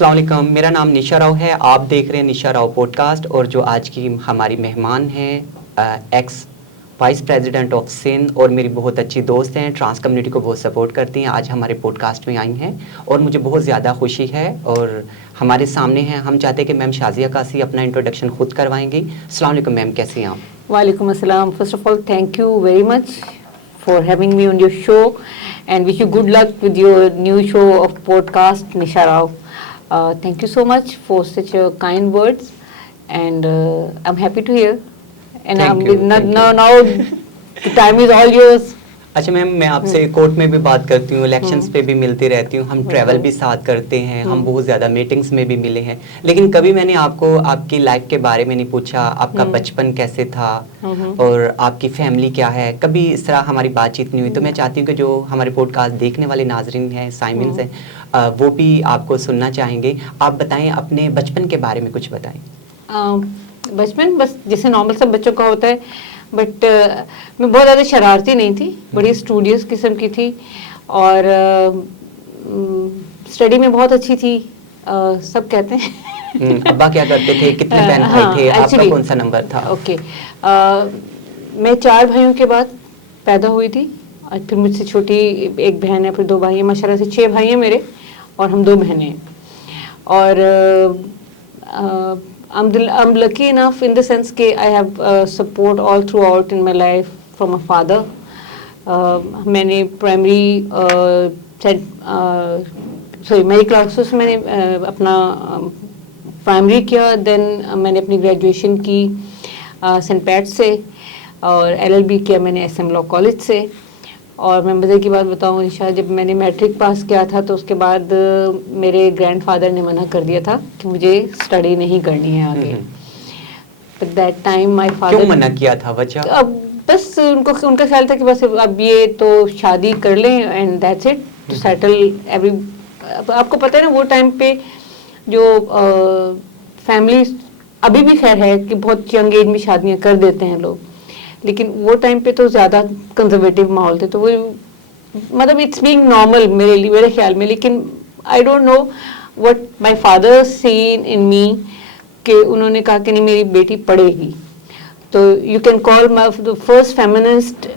अस्सलाम वालेकुम, मेरा नाम निशा राव है। आप देख रहे हैं निशा राव पॉडकास्ट। और जो आज की हमारी मेहमान हैं ex vice president of Sindh और मेरी बहुत अच्छी दोस्त हैं, ट्रांस कम्युनिटी को बहुत सपोर्ट करती हैं, आज हमारे पॉडकास्ट में आई हैं और मुझे बहुत ज़्यादा खुशी है। और हमारे सामने हैं, हम चाहते हैं कि मैम शाज़िया कासी अपना इंट्रोडक्शन खुद करवाएंगी। अस्सलाम वालेकुम मैम, कैसी हैं आप? वालेकुम अस्सलाम। First of all thank you very much for having me on your show and wish you good luck with your new show of podcast Nisha Rao. Thank you so much for such kind words and I'm happy to hear and now the time is all yours. अच्छा ma'am, मैं आपसे court में भी बात करती हूँ, elections पे भी मिलती रहती हूँ, हम ट्रैवल भी साथ करते हैं, हम बहुत ज़्यादा मीटिंग्स में भी मिले हैं, लेकिन कभी मैंने आपको आपकी लाइफ के बारे में नहीं पूछा, आपका बचपन कैसे था और आपकी फैमिली क्या है, कभी इस तरह हमारी बातचीत नहीं हुई। तो मैं चाहती हूँ कि जो हमारे पॉडकास्ट देखने वाले नाजरीन हैं, साइमिन्स हैं, वो भी आपको सुनना चाहेंगे। आप बताएं, अपने बचपन के बारे में कुछ बताएं। बचपन बस जैसे नॉर्मल सब बच्चों का होता है, बट मैं बहुत ज़्यादा शरारती नहीं थी, बड़ी स्टूडियस किस्म की थी और स्टडी में बहुत अच्छी थी, सब कहते हैं। अब्बा क्या करते थे, कितने बहन भाई थे, आपका कौन सा नंबर था? ओके, मैं 4 भाइयों के बाद पैदा हुई थी और फिर मुझसे छोटी एक बहन है, फिर 2 भाई हैं, माशाल्लाह से 6 भाई हैं मेरे और हम 2 बहनें हैं। और I'm lucky enough in the sense कि I have support all throughout in my life from my father. मैंने प्राइमरी मेरी क्लासेस मैंने अपना प्राइमरी किया, देन मैंने अपनी ग्रेजुएशन की सेंट पैट से और LLB किया मैंने SM लॉ कॉलेज से। और मैं मज़े की बात बताऊँ निशा, जब मैंने मैट्रिक पास किया था तो उसके बाद मेरे ग्रैंडफादर ने मना कर दिया था कि मुझे स्टडी नहीं करनी है आगे। But that time my father क्यों मना किया था, वजह? अब बस उनका ख्याल था कि बस अब ये तो शादी कर लें and that's it to settle every. आपको पता है ना वो टाइम पे जो फैमिली अभी भी खैर है कि बहुत यंग एज में शादियाँ कर देते हैं लोग, लेकिन वो टाइम पे तो ज़्यादा कंजर्वेटिव माहौल थे, तो वो मतलब इट्स बीइंग नॉर्मल मेरे ख्याल में। लेकिन I don't know what my father seen in me कि उन्होंने कहा कि नहीं मेरी बेटी पढ़ेगी। तो you can call my the first feminist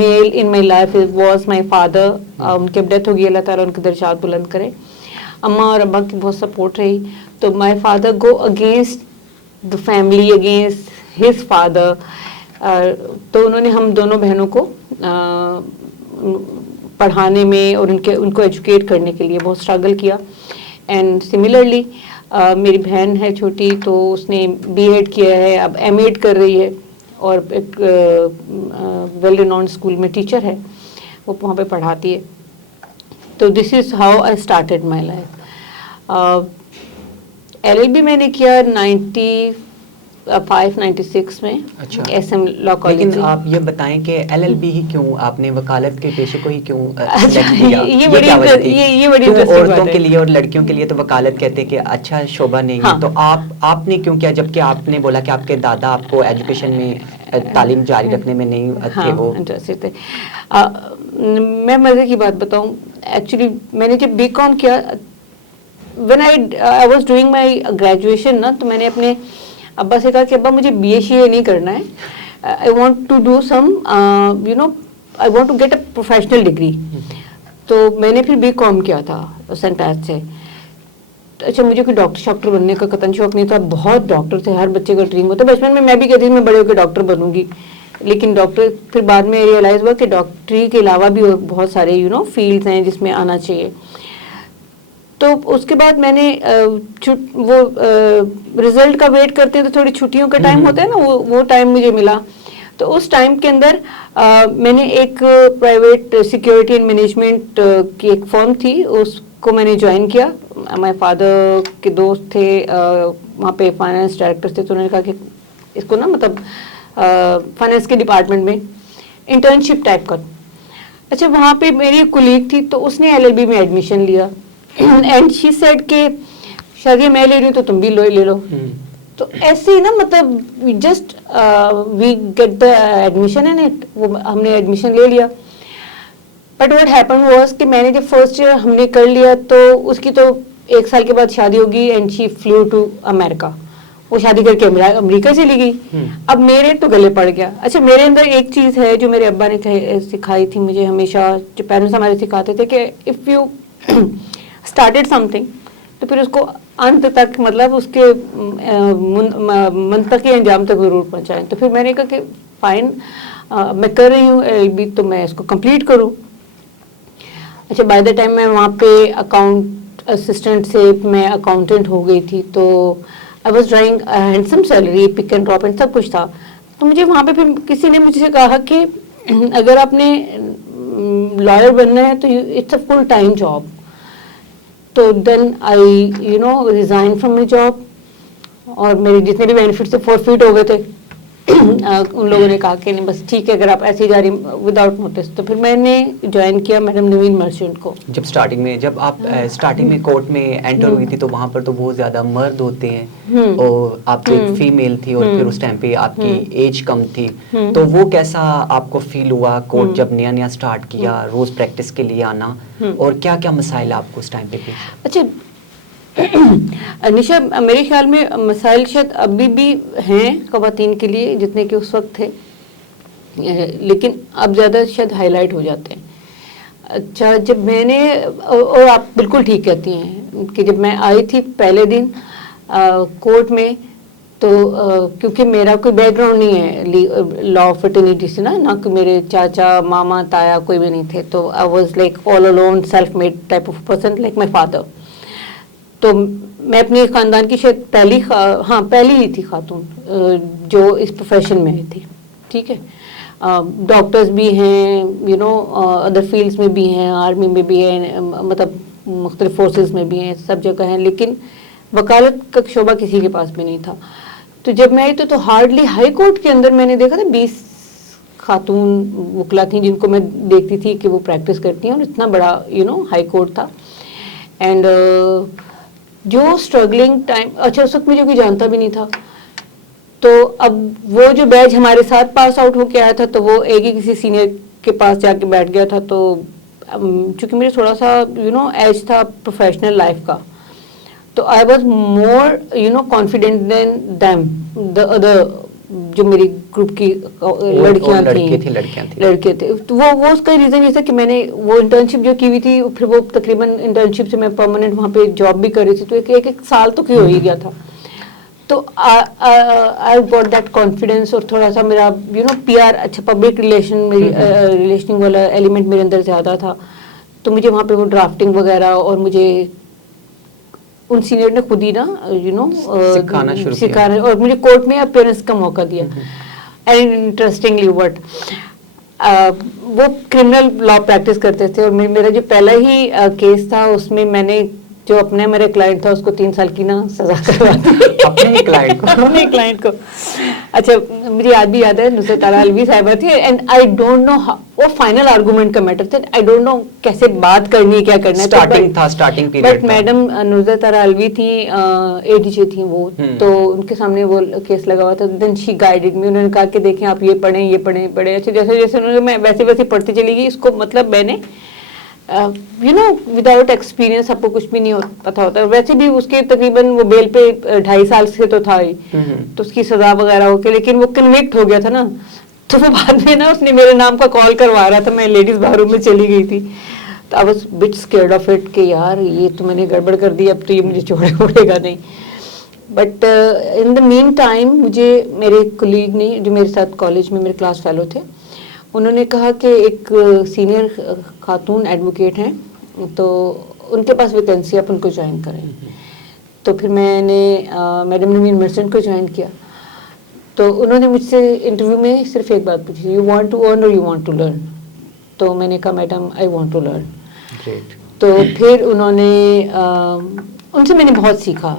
male in my life was my father. उनकी डेथ हो गई, अल्लाह ताला उनके दर्जात बुलंद करे। अम्मा और अब्बा की बहुत सपोर्ट रही, तो my father go against the family, against his father. तो उन्होंने हम दोनों बहनों को पढ़ाने में और उनको एजुकेट करने के लिए बहुत स्ट्रगल किया। एंड सिमिलरली मेरी बहन है छोटी, तो उसने B.Ed किया है, अब M.Ed कर रही है और एक वेल रिनाउंड स्कूल में टीचर है, वो वहाँ पे पढ़ाती है। तो this is how I started my life. LLB मैंने किया 96 में। अच्छा। SM law college. लेकिन आप ये बताएं कि LLB ही क्यों, आपने वकालत के पेशे को ही क्यों अच्छा, किया? ये बड़ी औरतों के लिए और लड़कियों के लिए तो वकालत कहते हैं कि अच्छा शोभा नहीं है, तो आपने क्यों किया, जबकि आपने बोला कि आपके दादा आपको एजुकेशन में तालीम जारी रखने में नहीं थे वो इंटरेस्टेड थे। मैं मज़े की बात बताऊं, एक्चुअली मैंने जब B.Com किया, when I was doing my graduation ना, तो मैंने अपने अब्बा से कहा कि अब्बा मुझे BA नहीं करना है, I want to do some you know I want to get a professional degree. तो मैंने फिर B.Com किया था सेंट पैट से। अच्छा, मुझे कोई डॉक्टर बनने का कतई शौक नहीं था, बहुत डॉक्टर थे, हर बच्चे का ड्रीम होता है। बचपन में मैं भी कहती थी मैं बड़े होकर डॉक्टर बनूंगी, लेकिन डॉक्टर फिर बाद में रियलाइज़ हुआ कि डॉक्टरी के अलावा भी बहुत सारे फील्ड्स हैं जिसमें आना चाहिए। तो उसके बाद मैंने वो रिजल्ट का वेट करते हैं तो थोड़ी छुट्टियों का टाइम होता है ना, वो टाइम मुझे मिला। तो उस टाइम के अंदर मैंने एक प्राइवेट सिक्योरिटी एंड मैनेजमेंट की एक फर्म थी, उसको मैंने ज्वाइन किया। हमारे फादर के दोस्त थे वहाँ पे फाइनेंस डायरेक्टर थे, तो उन्होंने कहा कि इसको ना मतलब फाइनेंस के डिपार्टमेंट में इंटर्नशिप टाइप कर। अच्छा, वहाँ पे मेरी एक कुलीग थी, तो उसने LLB में एडमिशन लिया एंड शी सेड कि शादी मैं ले रही हूँ तो तुम भी ले लो। तो ऐसे ही ना, मतलब just we get the admission in it, वो हमने एडमिशन ले लिया। बट व्हाट हैपेंड वाज कि मैंने जब फर्स्ट ईयर हमने कर लिया तो उसकी तो 1 साल के बाद शादी होगी and she flew to America. वो शादी करके अमेरिका चली गई। अब मेरे तो गले पड़ गया। अच्छा, मेरे अंदर एक चीज है जो मेरे अब्बा ने सिखाई थी मुझे हमेशा, जो पेरेंट्स हमारे सिखाते थे कि इफ यू स्टार्टेड समथिंग तो फिर उसको अंत तक, मतलब उसके मंतकी अंजाम तक जरूर पहुंचाएं। तो फिर मैंने कहा कि फाइन, मैं कर रही हूँ LLB तो मैं इसको कंप्लीट करूँ। अच्छा, बाय द टाइम मैं वहाँ पे अकाउंट असिस्टेंट से मैं अकाउंटेंट हो गई थी, तो I was drawing handsome salary, pick and drop and सब कुछ था। तो मुझे वहाँ पे फिर किसी ने मुझसे कहा कि अगर आपने लॉयर बनना है तो it's a full time job. तो then I resign from my job, और मेरे जितने भी बेनिफिट्स थे फॉरफिट हो गए थे। उन लोगों ने कहा कि नहीं बस ठीक है, अगर आप ऐसे ही जा रही विदाउट नोटिस। तो फिर मैंने ज्वाइन किया मैडम नवीन मर्चेंट को। जब जब आप स्टार्टिंग में कोर्ट में एंटर हुई थी तो वहाँ पर तो बहुत ज्यादा मर्द होते हैं और आप तो एक फीमेल थी और फिर उस टाइम पे आपकी एज कम थी, तो वो कैसा आपको फील हुआ कोर्ट जब नया नया स्टार्ट किया, रोज प्रैक्टिस के लिए आना, और क्या क्या मसाइल आपको उस टाइम पे? अच्छा निशा, मेरे ख्याल में मसाइल शायद अभी भी हैं ख़वातीन के लिए जितने कि उस वक्त थे, लेकिन अब ज़्यादा शायद हाईलाइट हो जाते हैं। अच्छा, जब मैंने, और आप बिल्कुल ठीक कहती हैं कि जब मैं आई थी पहले दिन कोर्ट में, तो क्योंकि मेरा कोई बैकग्राउंड नहीं है लॉ फर्टिनिटी से ना कि मेरे चाचा मामा ताया कोई भी नहीं थे, तो I was like all alone self made type of person like my father. तो मैं अपने ख़ानदान की शायद पहली ही थी खातून जो इस प्रोफेशन में आई थी। ठीक है, डॉक्टर्स भी हैं, अदर फील्ड्स में भी हैं, आर्मी में भी हैं, मतलब मुख्तलिफ फोर्सेस में भी हैं, सब जगह हैं, लेकिन वकालत का शोबा किसी के पास भी नहीं था। तो जब मैं आई तो हार्डली हाई कोर्ट के अंदर मैंने देखा था 20 खातून वकला थी जिनको मैं देखती थी कि वो प्रैक्टिस करती हैं, और इतना बड़ा हाई कोर्ट था। एंड जो स्ट्रगलिंग टाइम, अच्छा उस वक्त मुझे कोई जानता भी नहीं था, तो अब वो जो बैच हमारे साथ पास आउट होके आया था, तो वो एक ही किसी सीनियर के पास जाके बैठ गया था। तो चूंकि मेरे थोड़ा सा एज था प्रोफेशनल लाइफ का, तो I was more confident than them the other, जो मेरी ग्रुप की लड़कियां थी, लड़के थे। तो वो उसका रीज़न ये था कि मैंने वो इंटर्नशिप जो की हुई थी, फिर वो तकरीबन इंटर्नशिप से मैं परमानेंट वहाँ पे जॉब भी कर रही थी, तो एक साल तो की हो ही गया था। तो आई गॉट दैट कॉन्फिडेंस, और थोड़ा सा मेरा PR, अच्छा पब्लिक रिलेशन, मेरी रिलेशनिंग वाला एलिमेंट मेरे अंदर ज़्यादा था। तो मुझे वहाँ पे वो ड्राफ्टिंग वगैरह, और मुझे उन सीनियर ने खुद ही ना सिखाना, और मुझे कोर्ट में अपीयरेंस का मौका दिया। एंड इंटरेस्टिंगली व्हाट वो क्रिमिनल लॉ प्रैक्टिस करते थे, और मेरा जो पहला ही केस था उसमें मैंने जो मेरे क्लाइंट था उसको 3 साल की ना सजा करवा दी। अपने क्लाइंट को अच्छा, मुझे आज भी याद है नुसरत आला अलवी साहिबा थी, एंड आई डोंट नो वो फाइनल आर्गुमेंट का मैटर था, आई डोंट नो कैसे बात करनी है, क्या करना है, starting period. But madam Nusrat आला अलवी थी, ADJ थी वो, तो उनके सामने वो केस लगा हुआ था। देन शी गाइडेड मी, उन्होंने कहा कि देखें आप ये पढ़ें ये पढ़ें पढ़ें। अच्छा, जैसे जैसे उन्होंने, मैं वैसे वैसे पढ़ती चली गई इसको, मतलब मैंने विदाउट एक्सपीरियंस आपको कुछ भी नहीं पता होता। वैसे भी उसके तकरीबन वो बेल पे 2.5 साल से तो था ही, तो उसकी सजा वगैरह होके, लेकिन वो कन्विक्ट हो गया था ना, तो वो बाद में ना उसने मेरे नाम का कॉल करवा रहा था, मैं लेडीज बाथरूम में चली गई थी, तो I was bit scared of it कि यार ये तो मैंने गड़बड़ कर दी, अब तो ये मुझे छोड़ेगा नहीं। But in the mean time मुझे मेरे कोलीग ने, जो मेरे साथ कॉलेज में मेरे क्लास फेलो थे, उन्होंने कहा कि एक सीनियर खातून एडवोकेट हैं, तो उनके पास वैकेंसी, आप उनको ज्वाइन करें। तो फिर मैंने मैडम नवीन मर्चेंट को ज्वाइन किया। तो उन्होंने मुझसे इंटरव्यू में सिर्फ एक बात पूछी, यू वांट टू अर्न और यू वांट टू लर्न? तो मैंने कहा madam I want to learn. तो फिर उन्होंने उनसे मैंने बहुत सीखा,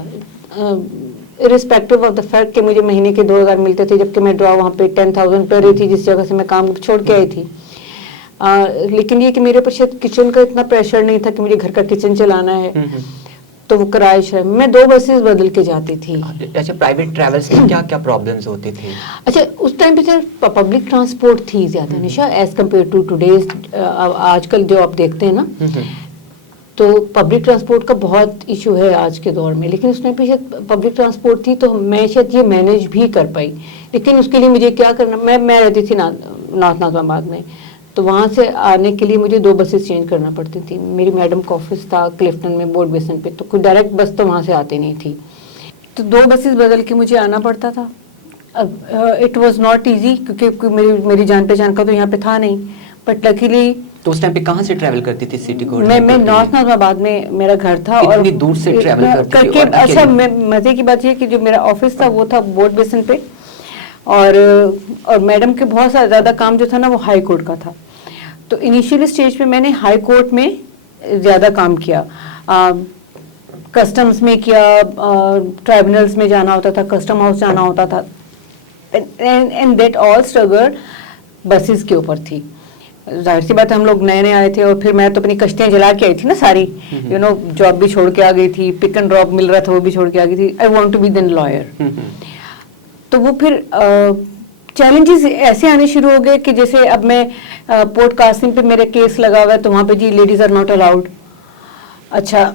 इरिस्पेक्टिव ऑफ द फैक्ट कि मुझे महीने के 2,000 मिलते थे, जबकि मैं ड्रॉ वहाँ पे 10,000 कर रही थी जिस जगह से मैं काम छोड़ के आई थी। लेकिन ये कि मेरे ऊपर शायद किचन का इतना प्रेशर नहीं था कि मुझे घर का किचन चलाना है, तो वो किराए मैं 2 बसेस बदल के जाती थी। अच्छा, प्राइवेट ट्रैवल्स में क्या क्या प्रॉब्लम्स होते थे? अच्छा, उस टाइम पे सिर्फ पब्लिक ट्रांसपोर्ट थी ज़्यादा निशा, एज कम्पेयर टू टुडेज। आजकल जो आप देखते हैं ना, तो पब्लिक ट्रांसपोर्ट का बहुत इशू है आज के दौर में, लेकिन उसमें भी शायद पब्लिक ट्रांसपोर्ट थी तो मैं शायद ये मैनेज भी कर पाई। लेकिन उसके लिए मुझे क्या करना, मैं रहती थी नॉर्थ नाज़िमाबाद में, तो वहाँ से आने के लिए मुझे 2 बसेस चेंज करना पड़ती थी। मेरी मैडम का ऑफिस था क्लिफ्टन में बोर्ड बेसन पे, तो कोई डायरेक्ट बस तो वहाँ से आती नहीं थी, तो 2 बसेस बदल के मुझे आना पड़ता था। अब इट वाज नॉट इजी क्योंकि मेरी जान पहचान का तो यहाँ पे था नहीं, बट लकीली। तो उस टाइम पे कहाँ से ट्रैवल करती थी सिटी कोड? मैं नॉर्थ नाज़िमाबाद में मेरा घर था और इतनी दूर से ट्रैवल करती थी? अच्छा, मजे की बात ये कि जो मेरा ऑफिस था वो था बोर्ड बेसन पे, और मैडम के बहुत ज़्यादा काम जो था ना वो हाई कोर्ट का था। तो इनिशियल स्टेज पे मैंने हाई कोर्ट में ज़्यादा काम किया, कस्टम्स में किया, ट्राइब्यूनल्स में जाना होता था, कस्टम हाउस जाना होता था, and that all struggle buses के ऊपर थी। जाहिर सी बात है हम लोग नए नए आए थे, और फिर मैं तो अपनी कश्तियाँ जला के आई थी ना सारी, जॉब भी छोड़ के आ गई थी, पिक एंड ड्रॉप मिल रहा था वो भी छोड़ के आ गई थी। I want to be then lawyer. तो वो फिर चैलेंजेस ऐसे आने शुरू हो गए कि जैसे अब मैं पोर्ट कासिम पे मेरा केस लगा हुआ है, तो वहाँ पे जी लेडीज आर नॉट अलाउड। अच्छा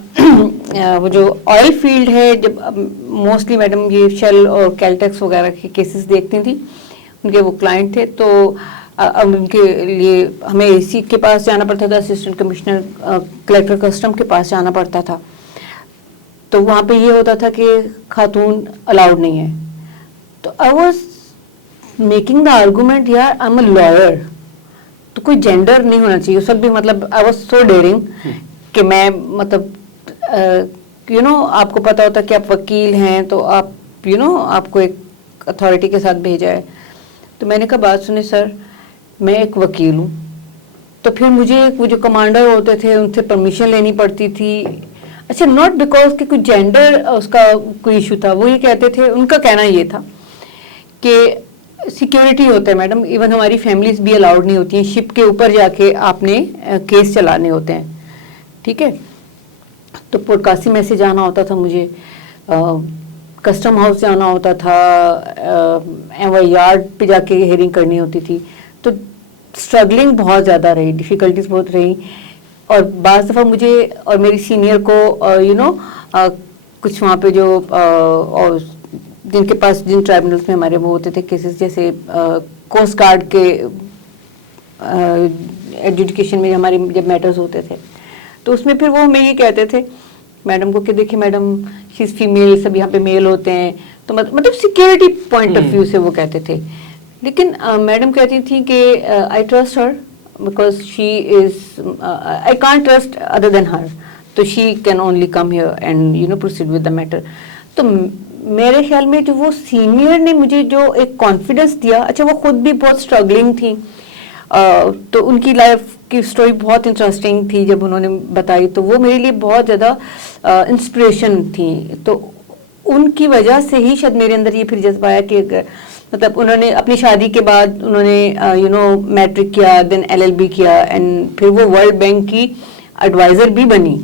वो जो ऑयल फील्ड है, जब मोस्टली मैडम ये शेल और कैलटेक्स वगैरह के केसेस देखती थी, उनके वो क्लाइंट थे, तो अब उनके लिए हमें एसी के पास जाना पड़ता था, असिस्टेंट कमिश्नर कलेक्टर कस्टम के पास जाना पड़ता था। तो वहाँ पे ये होता था कि खातून अलाउड नहीं है। तो I was making the argument, यार आई एम अ लॉयर, तो कोई जेंडर नहीं होना चाहिए उस वक्त भी। मतलब आई वॉज सो डेयरिंग कि मैं मतलब आपको पता होता कि आप वकील हैं तो आप आपको एक अथॉरिटी के साथ भेजा है। तो मैंने कहा बात सुने सर, मैं एक वकील हूँ, तो फिर मुझे वो जो कमांडर होते थे उनसे परमिशन लेनी पड़ती थी। अच्छा, नॉट बिकॉज कि कोई जेंडर उसका कोई इशू था, वो ये कहते थे, उनका कहना ये था कि सिक्योरिटी होता है मैडम, इवन हमारी फैमिलीज भी अलाउड नहीं होती हैं, शिप के ऊपर जाके आपने केस चलाने होते हैं, ठीक है। तो पोर्ट कासिम में से जाना होता था मुझे, कस्टम हाउस जाना होता था, यार्ड पे जाके हेयरिंग करनी होती थी। तो स्ट्रगलिंग बहुत ज़्यादा रही, डिफ़िकल्टीज बहुत रही, और बाज़ दफ़ा मुझे और मेरी सीनियर को कुछ वहाँ पे जो और जिनके पास जिन ट्राइब्यूनल्स में हमारे वो होते थे केसेस, जैसे कोस्ट गार्ड के एडजुडिकेशन में हमारे जब मैटर्स होते थे, तो उसमें फिर वो हमें ये कहते थे मैडम को कि देखिए मैडम शी इज़ फीमेल, सब यहाँ पे मेल होते हैं, तो मतलब सिक्योरिटी पॉइंट ऑफ व्यू से वो कहते थे। लेकिन मैडम कहती थी कि I trust her because she is, I can't trust other than her, तो she can only come here and proceed with the matter. तो मेरे ख्याल में जो वो सीनियर ने मुझे जो एक कॉन्फिडेंस दिया, अच्छा वो खुद भी बहुत स्ट्रगलिंग थी, तो उनकी लाइफ की स्टोरी बहुत इंटरेस्टिंग थी जब उन्होंने बताई, तो वो मेरे लिए बहुत ज़्यादा इंस्पिरेशन थी। तो उनकी वजह से ही शायद मेरे अंदर ये फिर जज्बा आया कि मतलब उन्होंने अपनी शादी के बाद उन्होंने मैट्रिक किया, देन LLB किया, एंड फिर वो वर्ल्ड बैंक की एडवाइज़र भी बनी।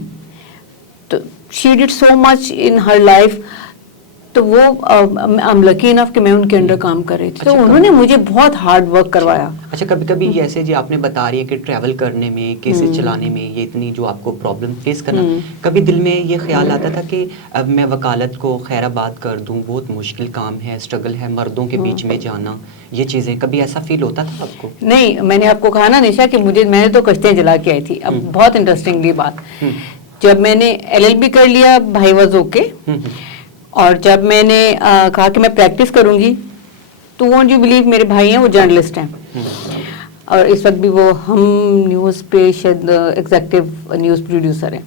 तो she did so much in her life, तो वो आई एम लकी इनफ कि मैं उनके अंडर काम कर रही थी। अच्छा, तो उन्होंने मुझे बहुत हार्ड वर्क करवाया। अच्छा, कभी कभी ऐसे जो आपने बता रही है कि ट्रैवल करने में, केसेस चलाने में ये इतनी जो आपको प्रॉब्लम फेस करना, कभी दिल में ये ख्याल आता था कि अब मैं वकालत को खैराबाद कर दूं, बहुत मुश्किल काम है, स्ट्रगल है, मर्दों के बीच में जाना, ये चीज़ें, कभी ऐसा फील होता था आपको? नहीं, मैंने आपको कहा ना निशा कि मैंने तो कश्तियाँ जला के आई थी। अब बहुत इंटरेस्टिंगली बात, जब मैंने LLB कर लिया भाई वाज ओके, और जब मैंने कहा कि मैं प्रैक्टिस करूंगी, तो वोंट यू बिलीव मेरे भाई हैं वो जर्नलिस्ट हैं, और इस वक्त भी वो हम न्यूज़ पे शायद एग्जीक्यूटिव न्यूज़ प्रोड्यूसर हैं।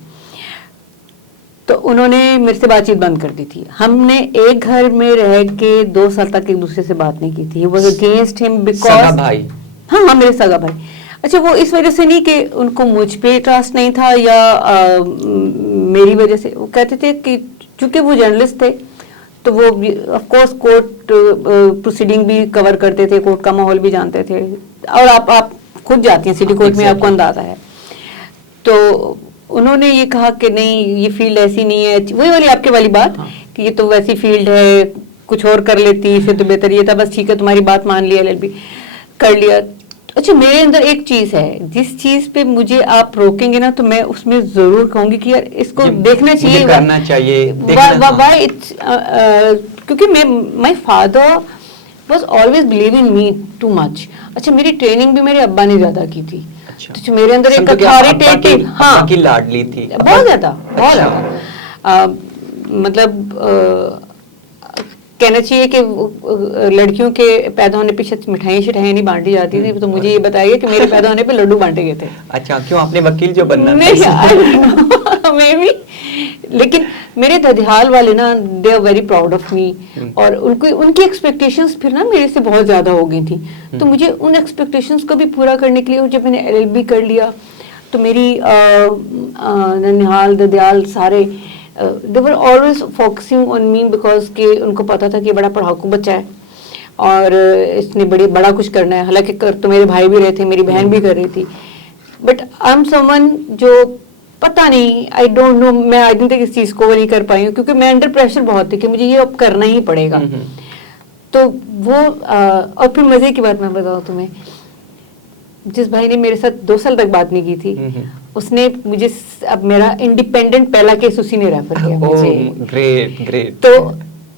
तो उन्होंने मेरे से बातचीत बंद कर दी थी। हमने एक घर में रह के 2 साल तक एक दूसरे से बात नहीं की थी। वो अगेंस्ट हिम बिकॉज भाई, हाँ मेरे सगा भाई। अच्छा, वो इस वजह से नहीं कि उनको मुझ पे ट्रस्ट नहीं था या मेरी वजह से, वो कहते थे कि चूंकि वो जर्नलिस्ट थे तो वो ऑफ कोर्स कोर्ट प्रोसीडिंग भी कवर करते थे, कोर्ट का माहौल भी जानते थे, और आप खुद जाती हैं सिटी कोर्ट में, आपको अंदाजा है। तो उन्होंने ये कहा कि नहीं, ये फील्ड ऐसी नहीं है, वही वाली आपके वाली बात कि ये तो वैसी फील्ड है, कुछ और कर लेती फिर तो बेहतर ये था, बस ठीक है तुम्हारी बात मान लिया, LLB कर लिया। अच्छा, मेरे अंदर एक चीज है, जिस चीज पे मुझे आप रोकेंगे ना तो मैं उसमें जरूर कहूंगी कि यार इसको देखना चाहिए, करना चाहिए, व्हाई इट्स, क्योंकि my father was always believe in me too much. अच्छा, मेरी ट्रेनिंग भी मेरे अब्बा ने ज्यादा की थी। अच्छा, तो मेरे अंदर एक समझो कि आप अथॉरिटेटिव, अब्बा की लाडली थी बहुत ज्यादा, बहुत अच्छा। ज्यादा। मतलब कहना चाहिए कि लड़कियों के पैदा होने पे शायद मिठाइयाँ शिठाइयाँ नहीं बांटी जाती थी, तो मुझे ये बताइए कि मेरे पैदा होने पे लड्डू बांटे गए थे। अच्छा, क्यों आपने वकील जो बनना था नहीं, इसलिए? मे बी, लेकिन मेरे ददियाल वाले ना they are very proud of me, और उनकी एक्सपेक्टेशंस फिर ना मेरे से बहुत ज्यादा हो गई थी। तो मुझे उन एक्सपेक्टेशंस को भी पूरा करने के लिए, और जब मैंने LLB कर लिया तो मेरी ननिहाल ददियाल सारे they were always focusing on me, because कि उनको पता था कि बड़ा पढ़ाकू बच्चा है और इसने बड़ा कुछ करना है। हालांकि कर तो मेरे भाई भी रहे थे, मेरी बहन भी कर रही थी, बट आई एम समवन जो पता नहीं, आई डोंट नो, मैं आई डोंट थिंक इस चीज को वो नहीं कर पाई हूँ, क्योंकि मैं अंडर प्रेशर बहुत थी कि मुझे ये अब करना ही पड़ेगा। तो वो और फिर मजे की बात मैं बताऊँ तुम्हें, जिस भाई ने मेरे साथ 2 साल तक बात नहीं की थी, उसने मुझे अब मेरा इंडिपेंडेंट पहला केस उसी ने रेफर किया मुझे। Great great. तो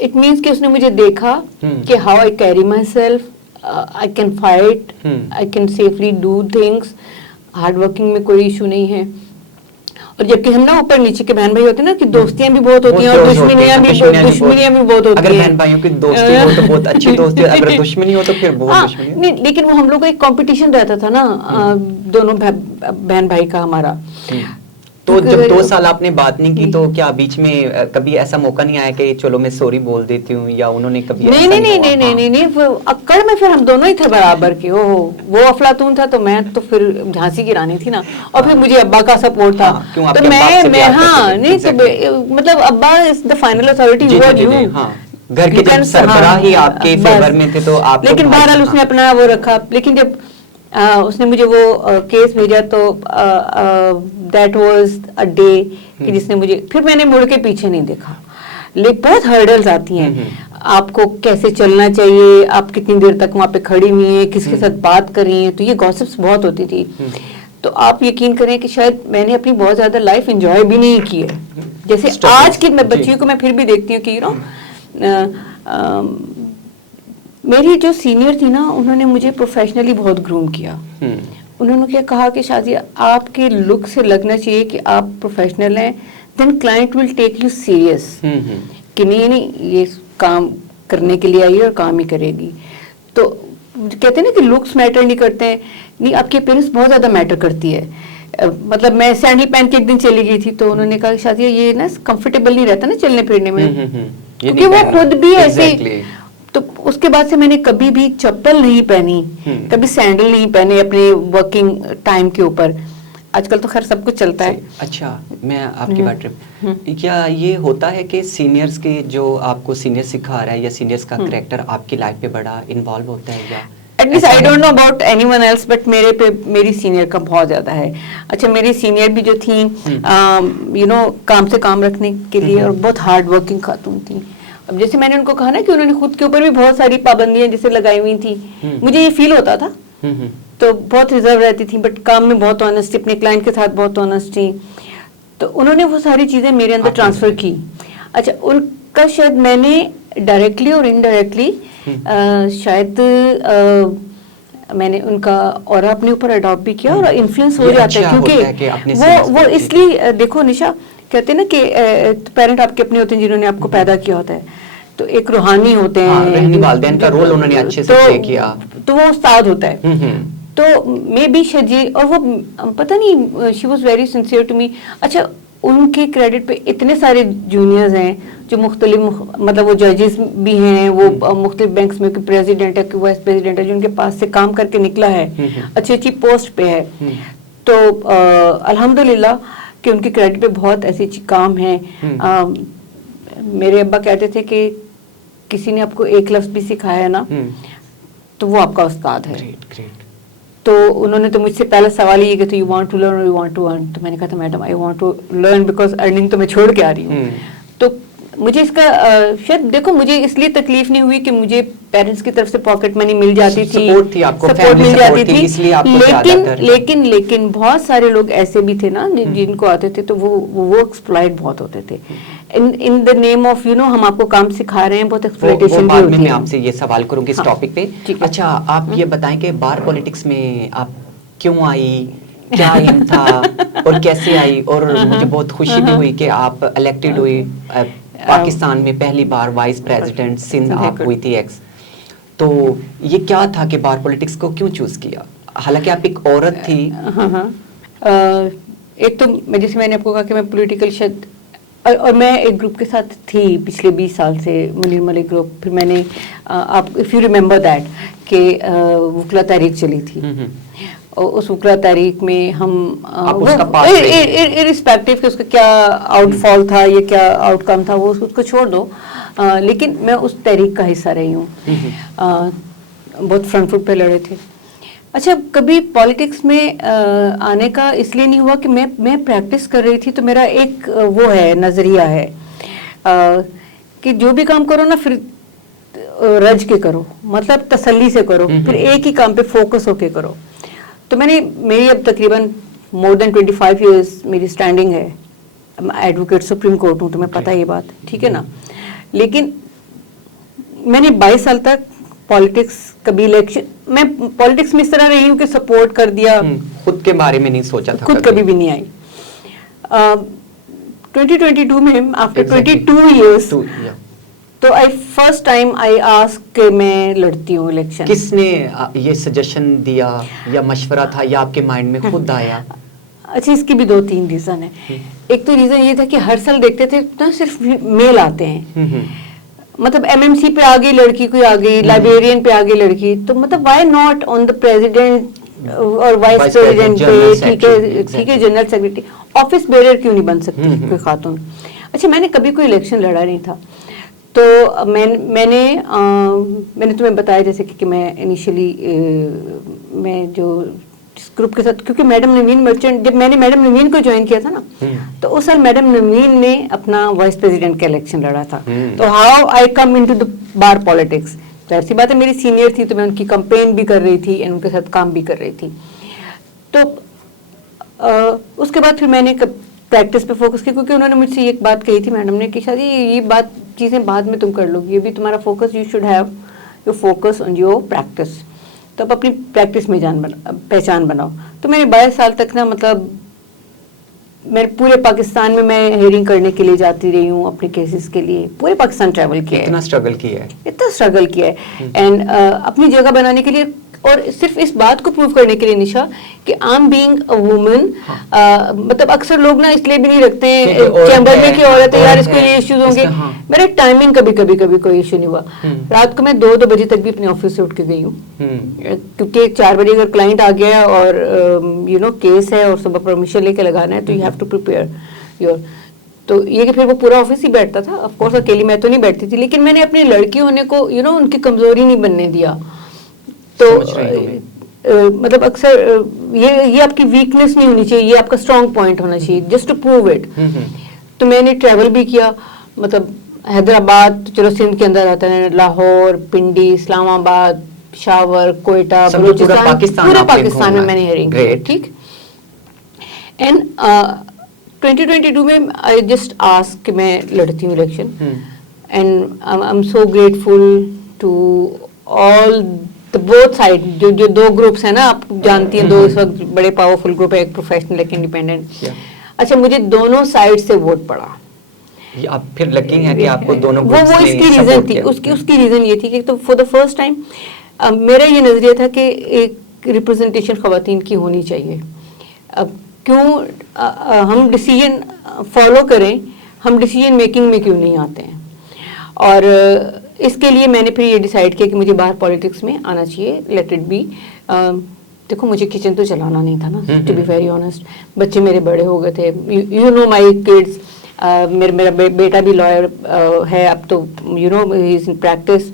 इट मीन्स कि उसने मुझे देखा कि how I carry my self, I can fight, I can safely do things, hard working में कोई इशू नहीं है। और जबकि हम ना ऊपर नीचे के बहन भाई होते हैं ना, कि दोस्तियां भी बहुत होती हैं और दुश्मनियां भी बहुत होती हैं। अगर बहन भाइयों की दोस्ती हो तो बहुत अच्छी दोस्ती, अगर दुश्मनी हो तो फिर बहुत दुश्मनी। नहीं, लेकिन वो हम लोग का एक कंपटीशन रहता था ना, दोनों बहन भाई का हमारा। तो जब 2 साल आपने बात नहीं की, तो क्या बीच में कभी ऐसा मौका नहीं आया कि चलो मैं सॉरी बोल देती हूँ, या उन्होंने कभी नहीं, अक्कड़ में फिर हम दोनों ही थे बराबर के। वो अफलातून था तो मैं तो फिर झांसी की रानी थी ना, और फिर मुझे अब्बा का सपोर्ट था। तो मैं हाँ नहीं, तो मतलब अब्बा इज द फाइनल अथॉरिटी, घर के जब सरबराह ही आपके फेवर में थे तो आप, लेकिन बहरहाल उसने अपना वो रखा। लेकिन जब उसने मुझे वो केस भेजा तो दैट वाज अ डे कि जिसने मुझे, फिर मैंने मुड़ के पीछे नहीं देखा। लेकिन बहुत हर्डल्स आती हैं, आपको कैसे चलना चाहिए, आप कितनी देर तक वहाँ पे खड़ी हुई हैं, किसके साथ बात कर रही हैं, तो ये गॉसिप्स बहुत होती थी। तो आप यकीन करें कि शायद मैंने अपनी बहुत ज्यादा लाइफ एंजॉय भी नहीं की है। जैसे आज की मैं बच्चियों को मैं फिर भी देखती हूँ कि यू नो, मेरी जो सीनियर थी ना, उन्होंने मुझे प्रोफेशनली बहुत ग्रूम किया। उन्होंने क्या कहा कि शादिया, आपके लुक से लगना चाहिए कि आप प्रोफेशनल हैं, then client will take you serious, कि नहीं ये काम करने के लिए आई है और काम ही करेगी। तो कहते हैं ना कि लुक्स मैटर नहीं करते हैं, नहीं, आपकी अपीयरेंस बहुत ज्यादा मैटर करती है। मतलब मैं सैंडल पहन के एक दिन चली गई थी, तो उन्होंने कहा शादिया ये ना कंफर्टेबल नहीं रहता ना चलने फिरने में, क्योंकि वो खुद भी ऐसे। तो उसके बाद से मैंने कभी भी चप्पल नहीं पहनी, कभी सैंडल नहीं पहने अपने वर्किंग टाइम के ऊपर। आजकल तो खैर सब कुछ चलता है। अच्छा, मैं आपकी बात क्या ये होता है कि सीनियर्स के जो आपको सीनियर सिखा रहा है या सीनियर्स का कैरेक्टर आपकी लाइफ पे बड़ा इन्वॉल्व होता है, या at least I don't know about anyone else, but मेरे पे मेरी सीनियर का बहुत ज्यादा है। अच्छा, मेरी सीनियर भी जो थी यू नो काम से काम रखने के लिए और बहुत हार्ड वर्किंग खातून थी। अब जैसे मैंने उनको कहा ना कि उन्होंने खुद के ऊपर भी बहुत सारी पाबंदियां जैसे लगाई हुई थी, मुझे ये फील होता था, तो बहुत रिजर्व रहती थी, बट काम में बहुत ऑनेस्ट थी, अपने क्लाइंट के साथ बहुत ऑनेस्ट थी। तो उन्होंने वो सारी चीजें मेरे अंदर ट्रांसफर की। अच्छा, उनका शायद मैंने डायरेक्टली और इनडायरेक्टली शायद मैंने उनका और अपने ऊपर अडॉप्ट भी किया, और इन्फ्लुएंस हो जाता है, क्योंकि वो इसलिए देखो निशा, कहते हैं ना कि पेरेंट आपके अपने होते हैं जिन्होंने आपको पैदा किया होता है, तो एक रूहानी होते हैं, रहनी वालिदैन का रोल उन्होंने अच्छे से प्ले किया, तो वो उस्ताद होता है। तो मे बी शजी, और वो पता नहीं, she was very sincere to me. अच्छा, उनके क्रेडिट पे इतने सारे जूनियर्स हैं जो मुख्तलिफ, मतलब वो जजेस भी हैं, वो मुख्तलिफ बैंक्स में प्रेसिडेंट है कि वाइस प्रेसिडेंट है, जो उनके पास से काम करके निकला है, अच्छी अच्छी पोस्ट पे है। तो अल्हम्दुलिल्लाह कि उनके क्रेडिट पे बहुत ऐसी अच्छी काम है। मेरे अब्बा कहते थे कि किसी ने आपको एक लफ्ज भी सिखाया ना, तो वो आपका उस्ताद है। तो उन्होंने तो मुझसे पहला सवाल ये कि यू वांट टू लर्न और यू वांट टू अर्न, तो मैंने कहा था madam I want to learn because earning तो मैं छोड़ के आ रही हूँ। तो मुझे इसका शायद देखो, मुझे इसलिए तकलीफ नहीं हुई कि मुझे पेरेंट्स की तरफ से पॉकेट मनी मिल जाती थी, सपोर्ट थी आपको, सपोर्ट फैमिली मिल सपोर्ट जाती थी, थी। इसलिए आपको लेकिन ज्यादातर लेकिन बहुत सारे लोग ऐसे भी थे ना जिनको आते थे तो वो एक्सप्लॉइट बहुत होते थे इन द नेम ऑफ हम आपको काम सिखा रहे हैं, बहुत वो एक्सप्लॉइटेशन भी बाद में होती मैं है। आपसे ये सवाल करूंगी इस हाँ, टॉपिक पे। ठीक है। अच्छा, आप ये बताएं कि बार पॉलिटिक्स में आप क्यों आई, क्या एम था और कैसे आई, और मुझे बहुत खुशी भी हुई कि आप इलेक्टेड हुई पाकिस्तान में पहली बार वाइस प्रेसिडेंट, सिंध आप हुई थी एक्स। तो ये क्या था कि बार पॉलिटिक्स को क्यों चूज किया, हालांकि आप एक औरत थी? एक तो जैसे मैंने आपको कहा कि मैं पॉलिटिकल शायद और मैं एक ग्रुप के साथ थी पिछले 20 साल से, मुनीर मलिक ग्रुप। फिर मैंने आप इफ़ यू रिमेंबर दैट कि वकला तहरीक चली थी, और उस वकला तहरीक में हम इरिस्पेक्टिव कि उसका क्या आउटफॉल था, ये क्या आउटकम था, वो उसको छोड़ दो, लेकिन मैं उस तहरीक का हिस्सा रही हूँ। बहुत फ्रंट फुट पे लड़े थे। अच्छा, कभी पॉलिटिक्स में आने का इसलिए नहीं हुआ कि मैं प्रैक्टिस कर रही थी, तो मेरा एक वो है नज़रिया है कि जो भी काम करो ना फिर रज के करो, मतलब तसल्ली से करो, फिर एक ही काम पे फोकस होके करो। तो मेरी अब तकरीबन मोर देन 25 इयर्स मेरी स्टैंडिंग है, एडवोकेट सुप्रीम कोर्ट हूँ, तुम्हें पता है ये बात, ठीक है ना। लेकिन मैंने 22 साल तक पॉलिटिक्स, कभी इलेक्शन, मैं पॉलिटिक्स में इस तरह रही हूँ कि सपोर्ट कर दिया, खुद के बारे में नहीं सोचा था, खुद कभी भी नहीं आई। 2022 में आफ्टर 22 इयर्स तो आई फर्स्ट टाइम आई आस्क कि मैं लड़ती हूँ इलेक्शन। किसने ये सजेशन दिया या मशवरा था या आपके माइंड में खुद आया? अच्छा, इसकी भी 2-3 रीजन है। एक तो रीजन ये था कि हर साल देखते थे ना सिर्फ मेल आते हैं, मतलब एमएमसी पे आ गई लड़की, कोई आ गई लाइब्रेरियन पे आ गई लड़की, तो मतलब why not on the president और वाइस प्रेसिडेंट पे, ठीक है जनरल सेक्रेटरी, ऑफिस बेरर क्यों नहीं बन सकती कोई खातून। अच्छा, मैंने कभी कोई इलेक्शन लड़ा नहीं था, तो मैंने तुम्हें बताया जैसे कि मैं इनिशियली मैं जो ग्रुप के साथ, क्योंकि मैडम नवीन मर्चेंट, जब मैंने मैडम नवीन को ज्वाइन किया था ना, तो उस साल मैडम नवीन ने अपना वाइस प्रेसिडेंट का इलेक्शन लड़ा था। तो how I come into the bar politics, तो ऐसी बात है, मेरी सीनियर थी तो मैं उनकी कंपेन भी कर रही थी और उनके साथ काम भी कर रही थी। तो उसके बाद फिर मैंने प्रैक्टिस पे फोकस किया, क्योंकि उन्होंने मुझसे एक बात कही थी मैडम ने कि शादी ये बात चीज़ें बाद में तुम कर लोगी, अभी तुम्हारा focus, you should have your focus on your practice, तो अब अपनी प्रैक्टिस में पहचान बनाओ। तो मैंने 22 साल तक ना, मतलब मैं पूरे पाकिस्तान में मैं हेयरिंग करने के लिए जाती रही हूँ अपने केसेस के लिए, पूरे पाकिस्तान ट्रैवल किया है। इतना स्ट्रगल किया है, इतना स्ट्रगल किया है, एंड अपनी जगह बनाने के लिए, और सिर्फ इस बात को प्रूव करने के लिए निशा कि I am being a woman. मतलब अक्सर लोग ना इसलिए भी नहीं रखते हैं चैम्बर में कि औरत है यार, इसको ये इश्यूज होंगे। मेरा टाइमिंग कभी कोई इश्यू नहीं हुआ। रात को मैं 2 बजे तक भी अपने ऑफिस से उठ के गई हूँ, क्योंकि 4 बजे अगर क्लाइंट आ गया और केस है और सुबह परमिशन लेके लगाना है, तो you have to prepare your, तो ये कि फिर वो पूरा ऑफिस ही बैठता था। ऑफ कोर्स अकेली मैं तो नहीं बैठती थी, लेकिन मैंने अपनी लड़की होने को उनकी कमजोरी नहीं बनने दिया। तो मतलब अक्सर ये आपकी वीकनेस नहीं होनी चाहिए, ये आपका स्ट्रॉन्ग पॉइंट होना चाहिए, जस्ट टू प्रूव इट। तो मैंने ट्रैवल भी किया, मतलब हैदराबाद, चलो सिंध के अंदर आता है, लाहौर, पिंडी, इस्लामाबाद, पेशावर, कोयटा, बलूचिस्तान, पूरे पाकिस्तान में मैंने हेयरिंग की, ठीक। एंड 2022 में आई जस्ट आस्क कि मैं लड़ती हूँ election, and I am so grateful to all the both side, जो 2 ग्रुप्स हैं ना, आप जानती हैं, 2 इस वक्त बड़े पावरफुल ग्रुप है, एक प्रोफेशनल एक इंडिपेंडेंट। अच्छा, मुझे दोनों साइड से वोट पड़ा। आप फिर लकी हैं कि आपको दोनों वो इसकी रीजन थी, उसकी रीजन ये थी कि तो फॉर द फर्स्ट टाइम मेरा ये नजरिया था कि एक रिप्रेजेंटेशन खवातीन की होनी चाहिए। अब क्यों हम डिसीजन फॉलो करें, हम डिसीजन मेकिंग में क्यों नहीं आते हैं। और इसके लिए मैंने फिर ये डिसाइड किया कि मुझे बाहर पॉलिटिक्स में आना चाहिए, लेट इट बी। देखो, मुझे किचन तो चलाना नहीं था ना, टू बी वेरी ऑनेस्ट। बच्चे मेरे बड़े हो गए थे, यू नो माई किड्स, मेरा बेटा भी लॉयर है अब तो, ही इज इन प्रैक्टिस।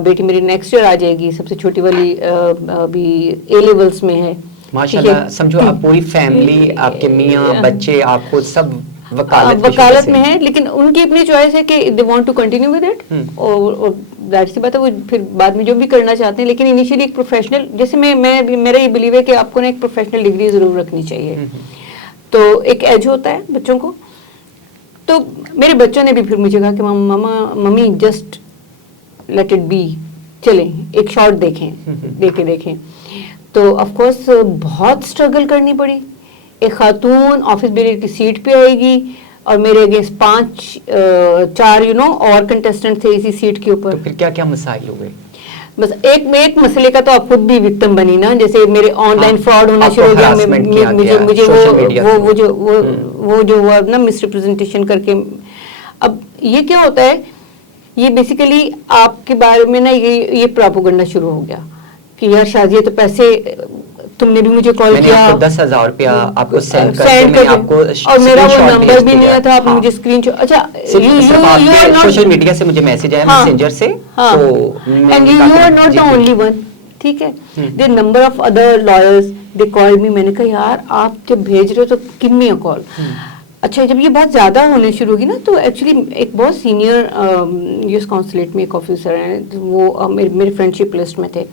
बेटी मेरी नेक्स्ट ईयर आ जाएगी, सबसे छोटी वाली अभी A लेवल्स में है। माशाल्लाह, समझो आप पूरी फैमिली, आपके मियाँ, बच्चे, आप खुद सब वकालत में है, लेकिन उनकी अपनी चॉइस है कि they want to continue with it, और जाहिर सी बात है वो फिर बाद में जो भी करना चाहते हैं, लेकिन इनिशियली एक प्रोफेशनल, जैसे मेरा ये बिलीव है कि आपको ना एक प्रोफेशनल डिग्री जरूर रखनी चाहिए। तो एक एज होता है बच्चों को, तो मेरे बच्चों ने भी फिर मुझे कहा कि mummy just let it be, चलें एक शॉट देखें। तो ऑफ कोर्स बहुत स्ट्रगल करनी पड़ी। एक खातून ऑफिस बेरर की सीट पे आएगी और मेरे अगेंस्ट 4 और कंटेस्टेंट थे इसी सीट के ऊपर। तो फिर क्या क्या मसाइल हुए? बस एक मसले का तो आप खुद भी विक्टिम बनी ना, जैसे मेरे ऑनलाइन फ्रॉड होना शुरू हो गया, मुझे वो जो हुआ ना मिसरिप्रेजेंटेशन करके। अब ये क्या होता है, ये बेसिकली आपके बारे में ना ये प्रोपेगेंडा शुरू हो गया कि यार शाजिया तो पैसे, तुमने भी मुझे कॉल किया, 10,000 रुपया आपको सेंड करके आपको, और मेरा वो नंबर भी नहीं था, आपने मुझे स्क्रीनशॉट, अच्छा सोशल मीडिया से मुझे मैसेज आया, मैसेंजर से, and you are not the only one, ठीक है। There number of other lawyers they called me, मैंने कहा यार आप जब भेज रहे हो तो गिव मी अ कॉल। अच्छा, जब ये बहुत ज़्यादा होने शुरू होगी ना, तो एक्चुअली एक बहुत सीनियर यूएस कॉन्सुलेट में एक ऑफिसर हैं, वो मेरे फ्रेंडशिप लिस्ट में थे।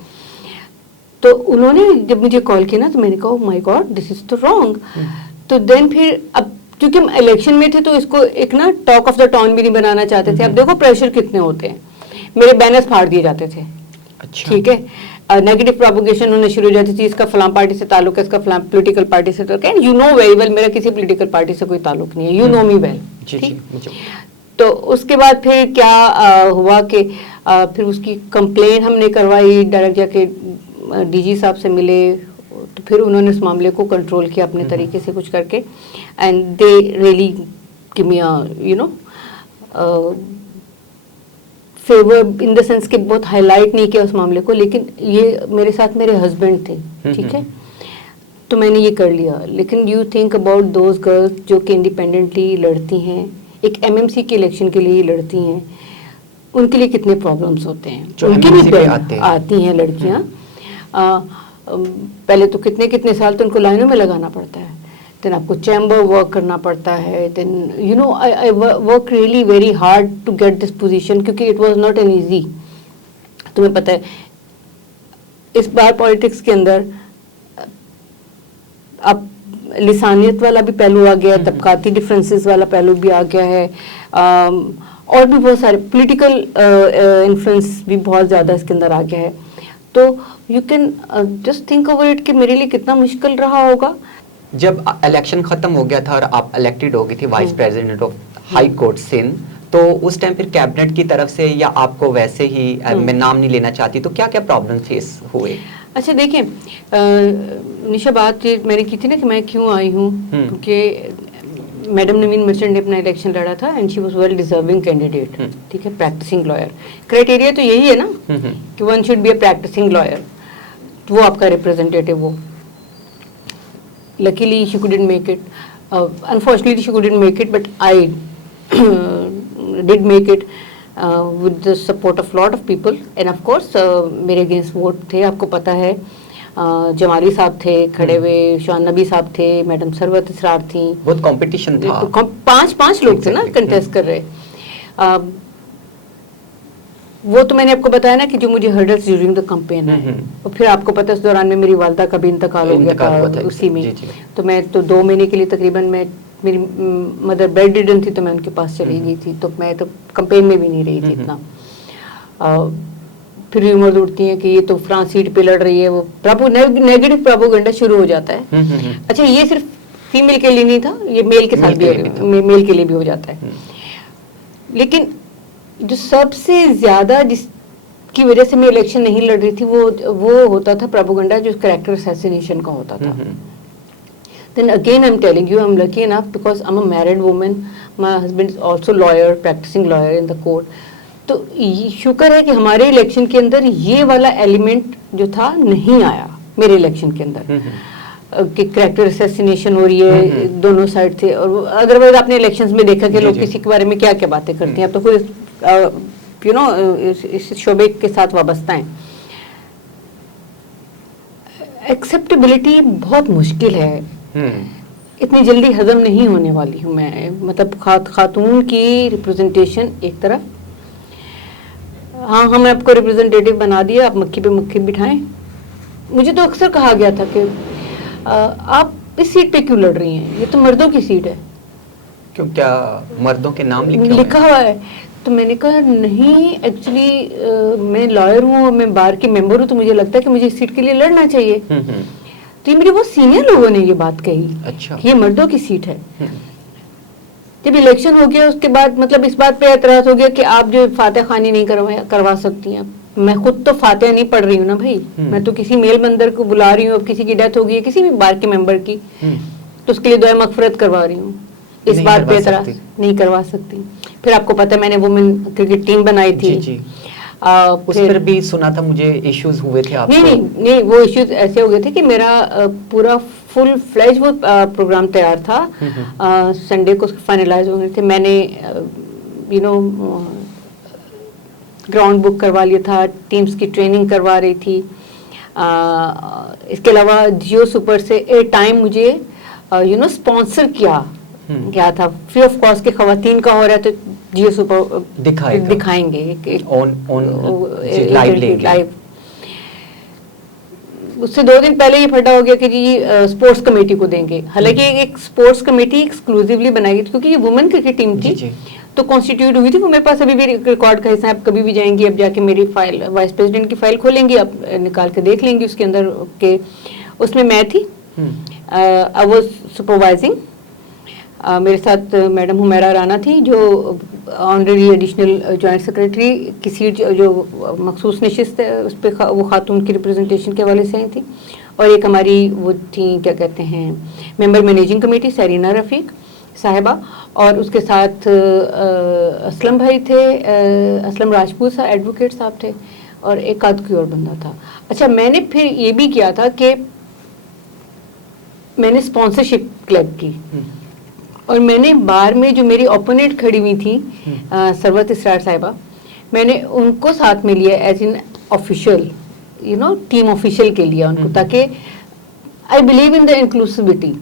तो उन्होंने जब मुझे कॉल किया ना, तो मैंने कहा माय गॉड दिस इज तो रॉन्ग। तो देन फिर अब क्योंकि हम इलेक्शन में थे तो इसको एक ना टॉक ऑफ द टाउन भी नहीं बनाना चाहते थे। अब देखो प्रेशर कितने होते हैं, मेरे बैनर्स फाड़ दिए जाते थे। अच्छा। ठीक है, नेगेटिव प्रोपोगेशन होने शुरू हो जाती थी, इसका फलां पार्टी से ताल्लुक है, इसका फलां पॉलिटिकल पार्टी से ताल्लुक है। यू नो वेरी वेल मेरा किसी पॉलिटिकल पार्टी से कोई ताल्लुक नहीं है, यू नो मी वेल। ठीक, तो उसके बाद फिर क्या हुआ कि फिर उसकी कंप्लेन हमने करवाई, डायरेक्ट जाके डीजी साहब से मिले, तो फिर उन्होंने इस मामले को कंट्रोल किया अपने तरीके से कुछ करके, and they really give me favour in the sense कि बहुत हाईलाइट नहीं किया उस मामले को, लेकिन ये मेरे साथ मेरे हस्बैंड थे, ठीक है, तो मैंने ये कर लिया। लेकिन you think about those girls जो कि इंडिपेंडेंटली लड़ती हैं, एक एमएमसी के इलेक्शन के लिए लड़ती हैं, उनके लिए कितने प्रॉब्लम्स होते हैं। उनकी भी आती हैं लड़कियां, पहले तो कितने साल तो उनको लाइनों में लगाना पड़ता है, देन आपको चैम्बर वर्क करना पड़ता है, then you know I work really very hard to get this position, क्योंकि it was not an easy. तुम्हें पता है इस बार पॉलिटिक्स के अंदर अब लिसानियत वाला भी पहलू आ गया है, तबकाती डिफरेंसेस वाला पहलू भी आ गया है, और भी बहुत सारे पॉलिटिकल इन्फ्लुएंस भी बहुत ज़्यादा इसके अंदर आ गया है। तो you can just think over it कि मेरे लिए कितना मुश्किल रहा होगा। जब इलेक्शन खत्म हो गया था और आप इलेक्टेड हो गई थी vice president of high court Sindh, तो उस टाइम फिर कैबिनेट की तरफ से या आपको वैसे ही, मैं नाम नहीं लेना चाहती, तो क्या क्या प्रॉब्लम फेस हुए? अच्छा देखिए निशा, बात मैंने की थी ना कि मैं क्यों आई हूँ, क्योंकि मैडम नवीन मर्चेंट ने अपना इलेक्शन लड़ा था and she was well deserving candidate, ठीक है, प्रैक्टिसिंग लॉयर। क्राइटेरिया तो यही है ना कि one should be a practicing lawyer, वो आपका रिप्रेजेंटेटिव वो। Luckily she couldn't make it, unfortunately she couldn't make it, but I did make it with the support of lot of people, and of course मेरे against vote थे, आपको पता है, जमाली साहब थे खड़े हुए, शान नबी साहब थे, मैडम सरवत इसरार थी, बहुत कंपटीशन था, 5 लोग थे ना कंटेस्ट कर रहे। वो तो मैंने आपको बताया ना कि जो मुझे हर्डल्स ड्यूरिंग द कैंपेन है, और फिर आपको पता है उस दौरान में मेरी वालदा का भी इंतकाल हो गया था उसी में। तो मैं तो 2 महीने के लिए तकरीबन, मेरी मदर बेड रिडन थी तो मैं उनके पास चली गई थी, तो मैं तो कैंपेन में भी नहीं रही थी इतना। फिर र्यूमर्स उड़ती हैं कि ये तो फ्रांस सीट पे लड़ रही है, वो नेगेटिव प्रोपेगेंडा शुरू हो जाता है। अच्छा, ये सिर्फ फीमेल के लिए नहीं था, ये मेल के साथ भी, मेल के लिए भी हो जाता है। लेकिन जो सबसे ज्यादा जिसकी वजह से मैं इलेक्शन नहीं लड़ रही थी वो होता था प्रोपेगेंडा जो कैरेक्टर असैसिनेशन का होता था। Then again I'm telling you, I'm lucky enough because I'm a married woman. My husband is also lawyer, practicing lawyer in the court. तो शुक्र है कि हमारे इलेक्शन के अंदर ये वाला एलिमेंट जो था नहीं आया मेरे इलेक्शन के अंदर कि कैरेक्टर असैसिनेशन हो रही है, दोनों साइड थे। और अदरवाइज आपने इलेक्शंस में देखा कि लोग किसी के बारे में क्या क्या बातें करते हैं। अब तो कोई यू नो इस शोबे के साथ वाबस्ता है। एक्सेप्टेबिलिटी बहुत मुश्किल है, इतनी जल्दी हजम नहीं होने वाली हूँ मैं। मतलब खातून की रिप्रेजेंटेशन एक तरफ, हाँ हमने आपको रिप्रेजेंटेटिव बना दिया, आप मक्खी पे मुक्खी बिठाएं। मुझे तो अक्सर कहा गया था कि आप इस सीट पे क्यों लड़ रही हैं, ये तो मर्दों की सीट है। क्यों, क्या मर्दों के नाम लिखा हुआ है। तो मैंने कहा नहीं, एक्चुअली मैं लॉयर हूँ और मैं बार की मेंबर हूँ, तो मुझे लगता है कि मुझे इस सीट के लिए लड़ना चाहिए। तो ये मेरे बहुत सीनियर लोगों ने ये बात कही। अच्छा। कि ये मर्दों की सीट है। जब इलेक्शन हो गया उसके बाद मतलब इस बात पे एतराज हो गया कि आप जो फातह खानी नहीं करवा सकती हैं। मैं खुद तो फातह नहीं पढ़ रही हूँ ना भाई, मैं तो किसी मेल बंदर को बुला रही हूँ, अब किसी की डेथ हो गई है किसी भी बार के मेंबर की, तो उसके लिए दुआ मगफरत करवा रही हूँ। इस बात पे एतराज नहीं करवा सकती। फिर आपको पता है मैंने वुमेन क्रिकेट टीम बनाई थी। जी। उस पर भी सुना था मुझे इश्यूज हुए थे आपको। नहीं, वो इश्यूज ऐसे हो गए थे कि मेरा पूरा फुल फ्लेज वो प्रोग्राम तैयार था। संडे को फाइनलाइज हो गए थे। मैंने ग्राउंड बुक करवा लिया था, टीम्स की ट्रेनिंग करवा रही थी। इसके अलावा जियो सुपर से ए टाइम मुझे स्पॉन्सर किया गया था, फ्री ऑफ कॉस्ट के खवातीन का हो रहा है तो जियो सुपर दिखाएंगे लाइव। उससे 2 दिन पहले ये फटा हो गया कि जी स्पोर्ट्स कमेटी को देंगे। हालांकि एक स्पोर्ट्स कमेटी एक्सक्लूसिवली बनाई गई थी क्योंकि ये वुमेन क्रिकेट टीम थी तो कॉन्स्टिट्यूट हुई थी। वो मेरे पास अभी भी रिकॉर्ड का हिस्सा है, आप कभी भी जाएंगी, अब जाके मेरी फाइल वाइस प्रेसिडेंट की फाइल खोलेंगी, आप निकाल के देख लेंगी उसके अंदर के उसमें मैं थी। I was supervising. मेरे साथ मैडम हुमैरा राना थी जो ऑनरेरी एडिशनल जॉइंट सेक्रेटरी की सीट जो मखसूस नशिस्त है उस पर वो खातून की रिप्रेजेंटेशन के हवाले से आई थी। और एक हमारी वो थी क्या कहते हैं मेंबर मैनेजिंग कमेटी सरीना रफ़ीक साहिबा, और उसके साथ असलम भाई थे, असलम राजपूत साहब एडवोकेट साहब थे, और एक आध कोई और बंदा था। अच्छा, मैंने फिर ये भी किया था कि मैंने स्पॉन्सरशिप क्लब की और मैंने बार में जो मेरी ओपोनेंट खड़ी हुई थी सरवत इसरार साहिबा, मैंने उनको साथ में लिया as an official team official के लिए उनको, ताकि I believe in the inclusivity.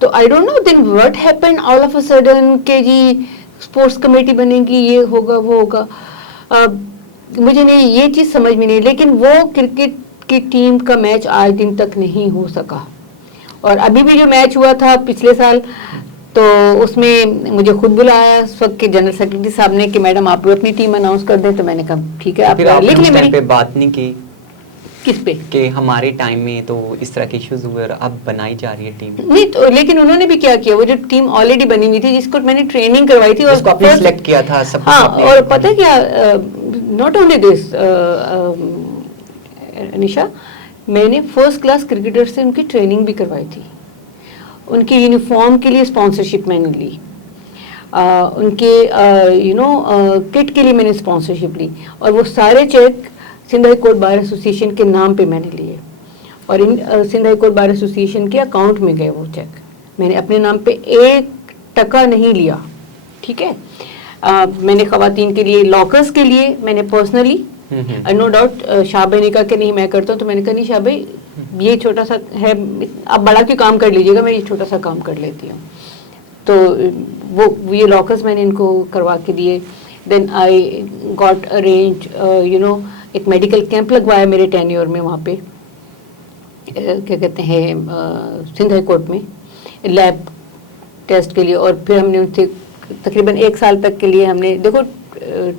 तो I don't know then what happened all of a sudden के जी स्पोर्ट्स कमेटी बनेगी, ये होगा वो होगा। मुझे नहीं ये चीज़ समझ में नहीं, लेकिन वो क्रिकेट की टीम का मैच आज दिन तक नहीं हो सका। और अभी भी जो मैच हुआ था पिछले साल तो उसमें मुझे खुद बुलाया उस वक्त के जनरल सेक्रेटरी साहब ने कि मैडम आप अपनी टीम अनाउंस कर दें। तो मैंने कहा ठीक है, आप लिख लें। मेरी पे बात नहीं की किस पे कि हमारे टाइम में तो इस तरह के इश्यूज हुए और अब बनाई जा रही है टीम। नहीं तो लेकिन उन्होंने भी क्या किया, वो जो टीम ऑलरेडी बनी हुई थी जिसको मैंने ट्रेनिंग करवाई थी और उसको आपने सिलेक्ट किया था सब। हाँ, और पता है क्या, नॉट ओनली दिस निशा, मैंने फर्स्ट क्लास क्रिकेटर से उनकी ट्रेनिंग भी करवाई थी। उनके यूनिफॉर्म के लिए स्पॉन्सरशिप मैंने ली, उनके किट के लिए मैंने स्पॉन्सरशिप ली, और वो सारे check Sindh high court bar association के नाम पे मैंने लिए, और इन Sindh high court bar association के अकाउंट में गए वो चेक। मैंने अपने नाम पे 1 टका नहीं लिया, ठीक है। मैंने खवातीन के लिए लॉकर्स के लिए मैंने पर्सनली नो डाउट शाह भाई ने कहा कि नहीं मैं करता हूँ, तो मैंने कहा नहीं शाह भाई ये छोटा सा है, आप बड़ा क्यों काम कर लीजिएगा, मैं ये छोटा सा काम कर लेती हूँ। तो वो ये लॉकर्स मैंने इनको करवा के दिए। देन आई गॉट अरेंज एक मेडिकल कैंप लगवाया मेरे टेन्योर में वहाँ पे क्या कहते हैं सिंध हाई कोर्ट में लैब टेस्ट के लिए। और फिर हमने उनसे तकरीबन 1 साल तक के लिए हमने देखो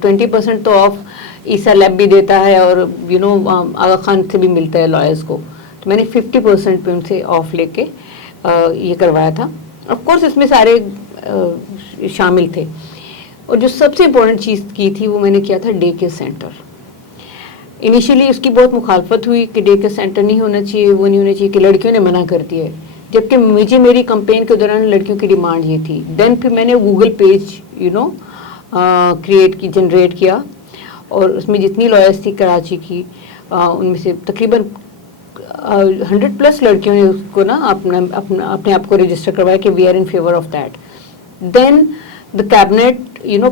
20% तो ऑफ ईसा लैब भी देता है और आगा खान से भी मिलता है लॉयर्स को, तो मैंने 50% पे उनसे ऑफ लेके ये करवाया था। ऑफ कोर्स इसमें सारे शामिल थे, और जो सबसे इम्पोर्टेंट चीज़ की थी वो मैंने किया था डे केयर सेंटर। इनिशियली उसकी बहुत मुखालफत हुई कि डे केयर सेंटर नहीं होना चाहिए, वो नहीं होना चाहिए, कि लड़कियों ने मना कर दिया है, जबकि मुझे मेरी कंपेन के दौरान लड़कियों की डिमांड ये थी। देन फिर मैंने गूगल पेज जनरेट किया, और उसमें जितनी लॉयर्स थी कराची की उनमें से तकरीबन 100+ लड़कियों ने उसको ना अपने आप को रजिस्टर करवाया कि we are in favour of that. Then the cabinet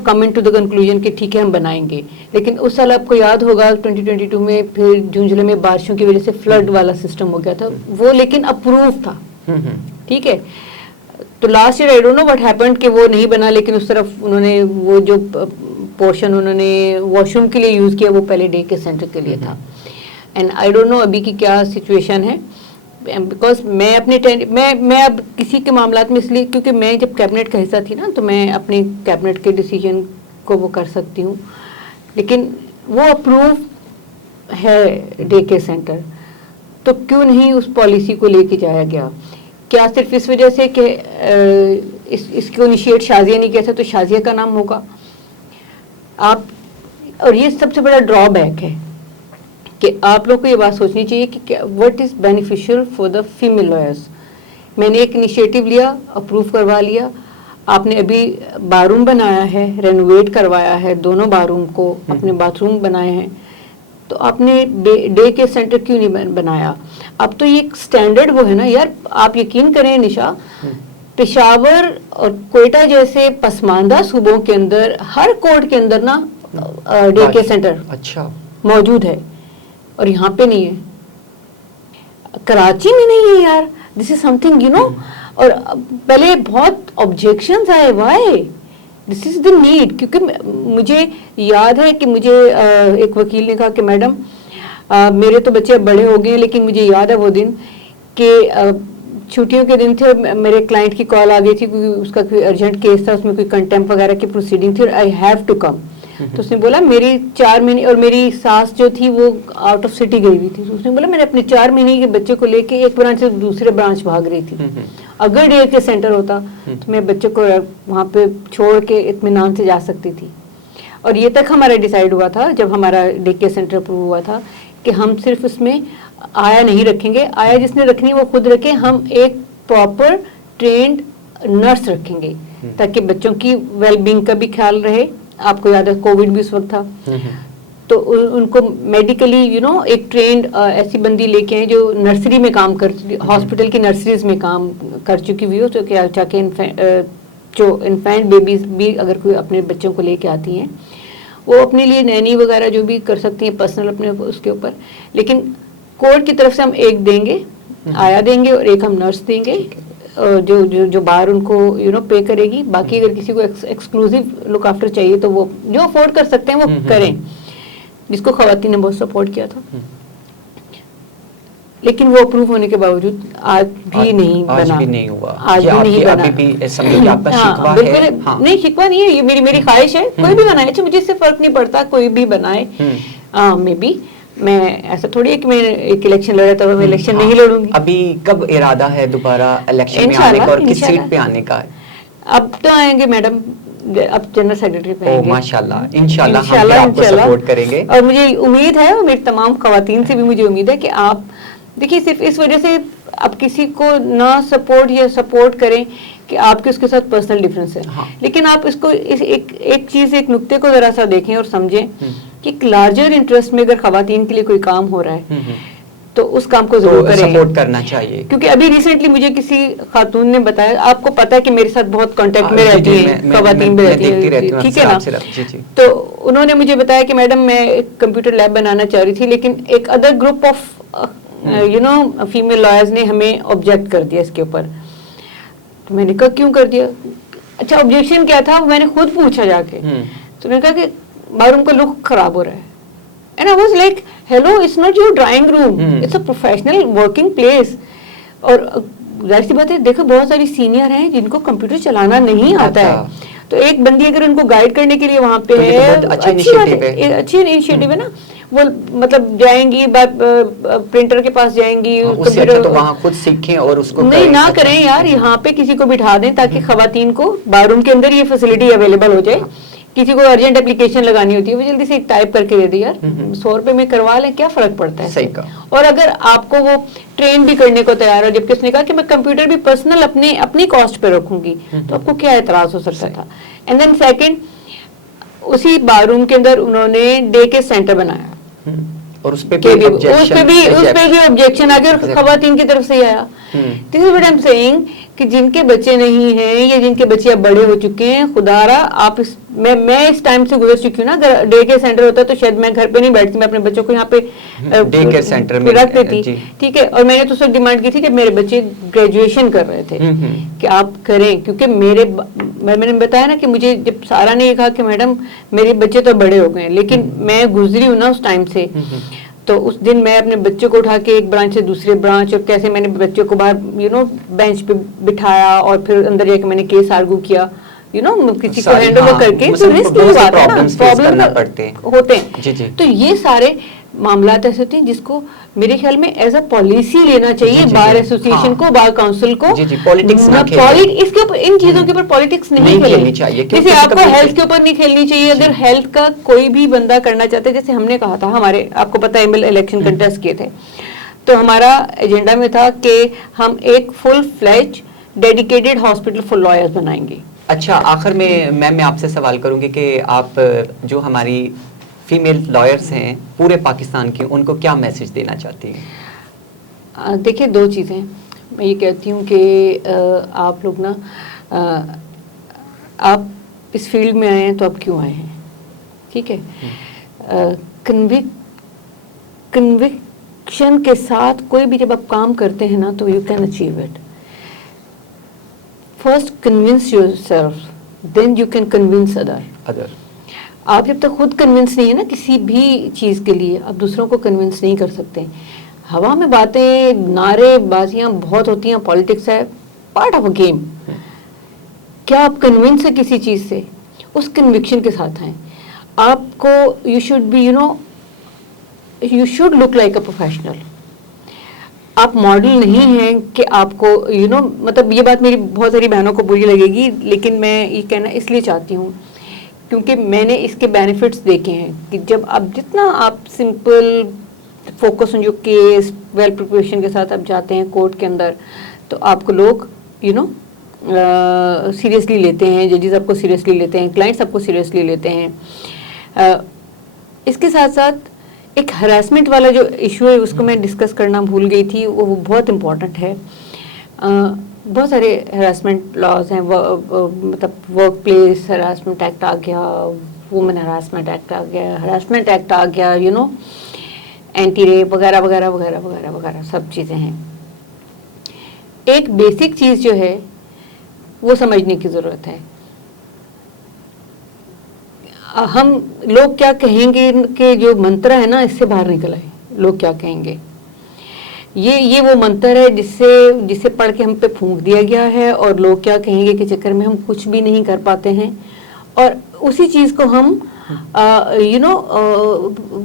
come to the conclusion कि ठीक है हम बनाएंगे। लेकिन उस साल आपको याद होगा 2022 में फिर जून जुलाई में बारिशों की वजह से फ्लड वाला सिस्टम हो गया था, वो लेकिन अप्रूव था, ठीक है। तो last year I don't know what happened कि वो नहीं बना, लेकिन उस तरफ उन्होंने वो जो पोर्शन उन्होंने वॉशरूम के लिए यूज़ किया वो पहले डे के सेंटर के लिए था। एंड आई डोंट नो अभी की क्या सिचुएशन है, बिकॉज मैं अपने मैं अब किसी के मामलात में इसलिए, क्योंकि मैं जब कैबिनेट का हिस्सा थी ना, तो मैं अपने कैबिनेट के डिसीजन को वो कर सकती हूँ, लेकिन वो अप्रूव है डे के सेंटर, तो क्यों नहीं उस पॉलिसी को लेके जाया गया? क्या सिर्फ इस वजह से कि इसको इनिशिएट शाजिया नहीं किया था तो शाजिया का नाम होगा? आप, और ये सबसे बड़ा ड्रॉबैक है कि आप लोग को ये बात सोचनी चाहिए कि what is beneficial for the female lawyers. मैंने एक इनिशिएटिव लिया, अप्रूव करवा लिया, आपने अभी बाथरूम बनाया है, रेनोवेट करवाया है, दोनों बाथरूम को अपने बाथरूम बनाए हैं, तो आपने डे के सेंटर क्यों नहीं बनाया? अब तो ये एक स्टैंडर्ड वो है ना यार, आप यकीन करें निशा, पेशावर और कोयटा जैसे पसमानदा सूबों के अंदर हर कोर्ट के अंदर ना डे के सेंटर अच्छा मौजूद है, और यहाँ पे नहीं है, कराची में नहीं है यार। This is something you know. और पहले बहुत ऑब्जेक्शंस आए, why this is the need, क्योंकि मुझे याद है कि मुझे एक वकील ने कहा कि मैडम मेरे तो बच्चे अब बड़े हो गए, लेकिन मुझे याद है वो दिन कि छुट्टियों के दिन थे और मेरे क्लाइंट की कॉल आ गई थी क्योंकि उसका कोई अर्जेंट केस था, उसमें कोई कंटेम्प्ट वगैरह की प्रोसीडिंग थी और आई हैव टू कम। तो उसने बोला मेरी 4 महीने, और मेरी सास जो थी वो आउट ऑफ सिटी गई हुई थी, तो उसने बोला मैंने अपने 4 महीने के बच्चे को लेके एक ब्रांच से दूसरे ब्रांच भाग रही थी। अगर डे के सेंटर होता तो मैं बच्चे को वहाँ पे छोड़ के इत्मीनान से जा सकती थी। और ये तक हमारा डिसाइड हुआ था जब हमारा डे के सेंटर अप्रूव हुआ था कि हम सिर्फ उसमें आया नहीं रखेंगे, आया जिसने रखनी वो खुद रखे, हम एक प्रॉपर ट्रेंड नर्स रखेंगे ताकि बच्चों की वेलबींग का भी ख्याल रहे। आपको याद है कोविड भी उस वक्त था, तो उनको मेडिकली यू नो एक ट्रेंड ऐसी बंदी लेके आए जो नर्सरी में काम कर, हॉस्पिटल की नर्सरीज में काम कर चुकी हुई हो, तो क्या चाहे जो इन्फेंट बेबीज भी अगर कोई अपने बच्चों को लेके आती हैं वो अपने लिए नैनी वगैरह जो भी कर सकती हैं पर्सनल अपने उसके ऊपर, लेकिन कोर्ट की तरफ से हम एक देंगे, आया देंगे, और एक हम नर्स देंगे जो जो जो बाहर उनको यू नो पे करेगी। बाकी अगर किसी को एक्सक्लूसिव लुक आफ्टर चाहिए तो वो जो अफोर्ड कर सकते हैं वो करें, जिसको खवातीन ने बहुत सपोर्ट किया था। लेकिन वो अप्रूव होने के बावजूद आज भी नहीं बना, आज भी नहीं हुआ, आज भी नहीं बना। अभी भी समझो कि आपका शिकवा बिल्कुल है। हाँ। नहीं, शिकवा नहीं है, ये मेरी ख्वाहिश है कोई भी बनाए, अच्छा मुझे इससे फर्क नहीं पड़ता कोई भी बनाए। मे बी मैं ऐसा थोड़ी है कि मैं एक इलेक्शन लड़ा था, मैं इलेक्शन नहीं लड़ूंगी। अभी कब इरादा है दोबारा इलेक्शन में आने का और किस सीट पे आने का है? अब तो आएंगे मैडम, अब जनरल सेक्रेटरी पे आएंगे। माशाल्लाह, इंशाल्लाह हम भी आपको सपोर्ट करेंगे। और मुझे उम्मीद है, और मेरी तमाम खवातीन से भी मुझे उम्मीद है कि आप देखिए, सिर्फ इस वजह से आप किसी को ना सपोर्ट या सपोर्ट करें कि आपके उसके साथ पर्सनल डिफरेंस है। हाँ। लेकिन आप इसको एक चीज, एक नुक्ते को जरा सा देखें और समझें कि एक लार्जर इंटरेस्ट में अगर खवातीन के लिए कोई काम हो रहा है तो उस काम को जरूर करें, सपोर्ट करना चाहिए। क्योंकि अभी रिसेंटली मुझे किसी खातून ने बताया, आपको पता है कि मेरे साथ बहुत कांटेक्ट में रहती हैं खवातीन भी रहती हैं, ठीक है ना? तो उन्होंने मुझे बताया कि मैडम मैं एक कंप्यूटर लैब बनाना चाह रही थी, लेकिन एक other group of you know female lawyers ने हमें ऑब्जेक्ट कर दिया इसके ऊपर। तो मैंने कहा क्यों कर दिया? अच्छा, ऑब्जेक्शन क्या था मैंने खुद पूछा जाके, तो मैंने कहा कि बाथरूम का लुक खराब हो रहा है। And I was like, hello, it's not your drawing room, it's a professional working place. और जाहिर सी बात है, देखो बहुत सारी सीनियर हैं जिनको कंप्यूटर चलाना नहीं आता है, तो एक बंदी अगर उनको गाइड करने के लिए वहाँ पे है, अच्छी इनिशिएटिव है ना, वो मतलब जाएंगी प्रिंटर के पास जाएंगी, कंप्यूटर तो वहाँ खुद सीखें और उसको नहीं ना करें यार, यहाँ पे किसी को बिठा दें ताकि खवातीन को बाथरूम के अंदर ये फैसिलिटी अवेलेबल हो जाए। किसी को अर्जेंट एप्लीकेशन लगानी होती है वो जल्दी से टाइप करके दे दी, यार 100 रुपए में करवा लें, क्या फर्क पड़ता है? सही कहा। और अगर आपको वो ट्रेन भी करने को तैयार हो, जबकि उसने कहा कि मैं कंप्यूटर भी पर्सनल अपनी कॉस्ट पे रखूंगी, तो आपको क्या एतराज हो सकता था? एंड देन सेकंड, उसी बाथरूम के अंदर उन्होंने डे के सेंटर बनाया और उस पे भी ऑब्जेक्शन आ गया और खवातीन की तरफ से आया। This is what I am saying कि जिनके बच्चे नहीं हैं या जिनके बच्चे अब बड़े हो चुके हैं, खुदारा आप मैं इस टाइम से गुजर चुकी हूँ ना। अगर डे केयर सेंटर होता तो शायद मैं घर पे नहीं बैठती, मैं अपने बच्चों को यहाँ पे डे केयर सेंटर में रख देती, ठीक है। और मैंने तो सब डिमांड की थी जब मेरे बच्चे ग्रेजुएशन कर रहे थे कि आप करें, क्योंकि मैंने बताया ना कि मुझे जब सारा ने ये कहा कि मैडम मेरे बच्चे तो बड़े हो गए, लेकिन मैं गुजरी हूँ ना उस टाइम से, तो उस दिन मैं अपने बच्चे को उठा के एक ब्रांच से दूसरे ब्रांच, और कैसे मैंने बच्चे को बाहर बेंच पे बिठाया, और फिर अंदर जाके मैंने केस आर्गू किया, किसी को हैंड ओवर करके, तो रिस्क की बात है ना, प्रॉब्लम होते हैं। जी जी। तो ये सारे मामलात ऐसे होते हैं जिसको मेरे ख्याल में एज अ पॉलिसी लेना चाहिए बार एसोसिएशन को, बार काउंसिल को। जी जी, पॉलिटिक्स इसके ऊपर, इन चीजों के ऊपर पॉलिटिक्स नहीं खेलनी चाहिए। जैसे आपको हेल्थ के ऊपर नहीं खेलनी चाहिए, अगर हेल्थ का कोई भी बंदा करना चाहता है, जैसे हमने कहा था, हमारे आपको पता है इलेक्शन कंटेस्ट किए थे, तो हमारा एजेंडा में था कि हम एक full fledge dedicated hospital for lawyers बनाएंगे। अच्छा, आखिर में मैम मैं आपसे सवाल करूंगी कि आप जो हमारी फीमेल लॉयर्स हैं पूरे पाकिस्तान की, उनको क्या मैसेज देना चाहती हैं? देखिए, दो चीज़ें मैं ये कहती हूँ कि आप लोग ना, आप इस फील्ड में आए हैं तो आप क्यों आए हैं, ठीक है? कन्विक्शन के साथ कोई भी जब आप काम करते हैं ना, तो you can achieve it. First convince yourself, then you can convince other. आप जब तक खुद कन्विंस नहीं है ना किसी भी चीज़ के लिए, आप दूसरों को कन्विंस नहीं कर सकते। हवा में बातें, नारेबाजियाँ बहुत होती हैं, पॉलिटिक्स है पार्ट ऑफ अ गेम। क्या आप कन्विंस है किसी चीज़ से, उस कन्विक्शन के साथ हैं। आपको you should be you should look like a professional. आप मॉडल नहीं हैं कि आपको मतलब ये बात मेरी बहुत सारी बहनों को बुरी लगेगी, लेकिन मैं ये कहना इसलिए चाहती हूँ क्योंकि मैंने इसके बेनिफिट्स देखे हैं कि जब आप जितना आप simple focus on your case, well preparation के साथ आप जाते हैं कोर्ट के अंदर, तो आपको लोग सीरियसली लेते हैं, जजेस आपको सीरियसली लेते हैं, क्लाइंट्स आपको सीरियसली लेते हैं। इसके साथ साथ एक हरासमेंट वाला जो इशू है उसको मैं डिस्कस करना भूल गई थी, वो बहुत इम्पॉर्टेंट है। बहुत सारे हरासमेंट लॉज हैं, मतलब वर्क प्लेस हरासमेंट एक्ट आ गया, वुमेन हरासमेंट एक्ट आ गया, हरासमेंट एक्ट आ गया, एंटी रेप वगैरह वगैरह वगैरह वगैरह वगैरह सब चीज़ें हैं। एक बेसिक चीज़ जो है वो समझने की ज़रूरत है। हम लोग क्या कहेंगे कि जो मंत्र है ना, इससे बाहर निकल आए, लोग क्या कहेंगे, ये वो मंत्र है जिसे पढ़ के हम पे फूंक दिया गया है, और लोग क्या कहेंगे के चक्कर में हम कुछ भी नहीं कर पाते हैं, और उसी चीज़ को हम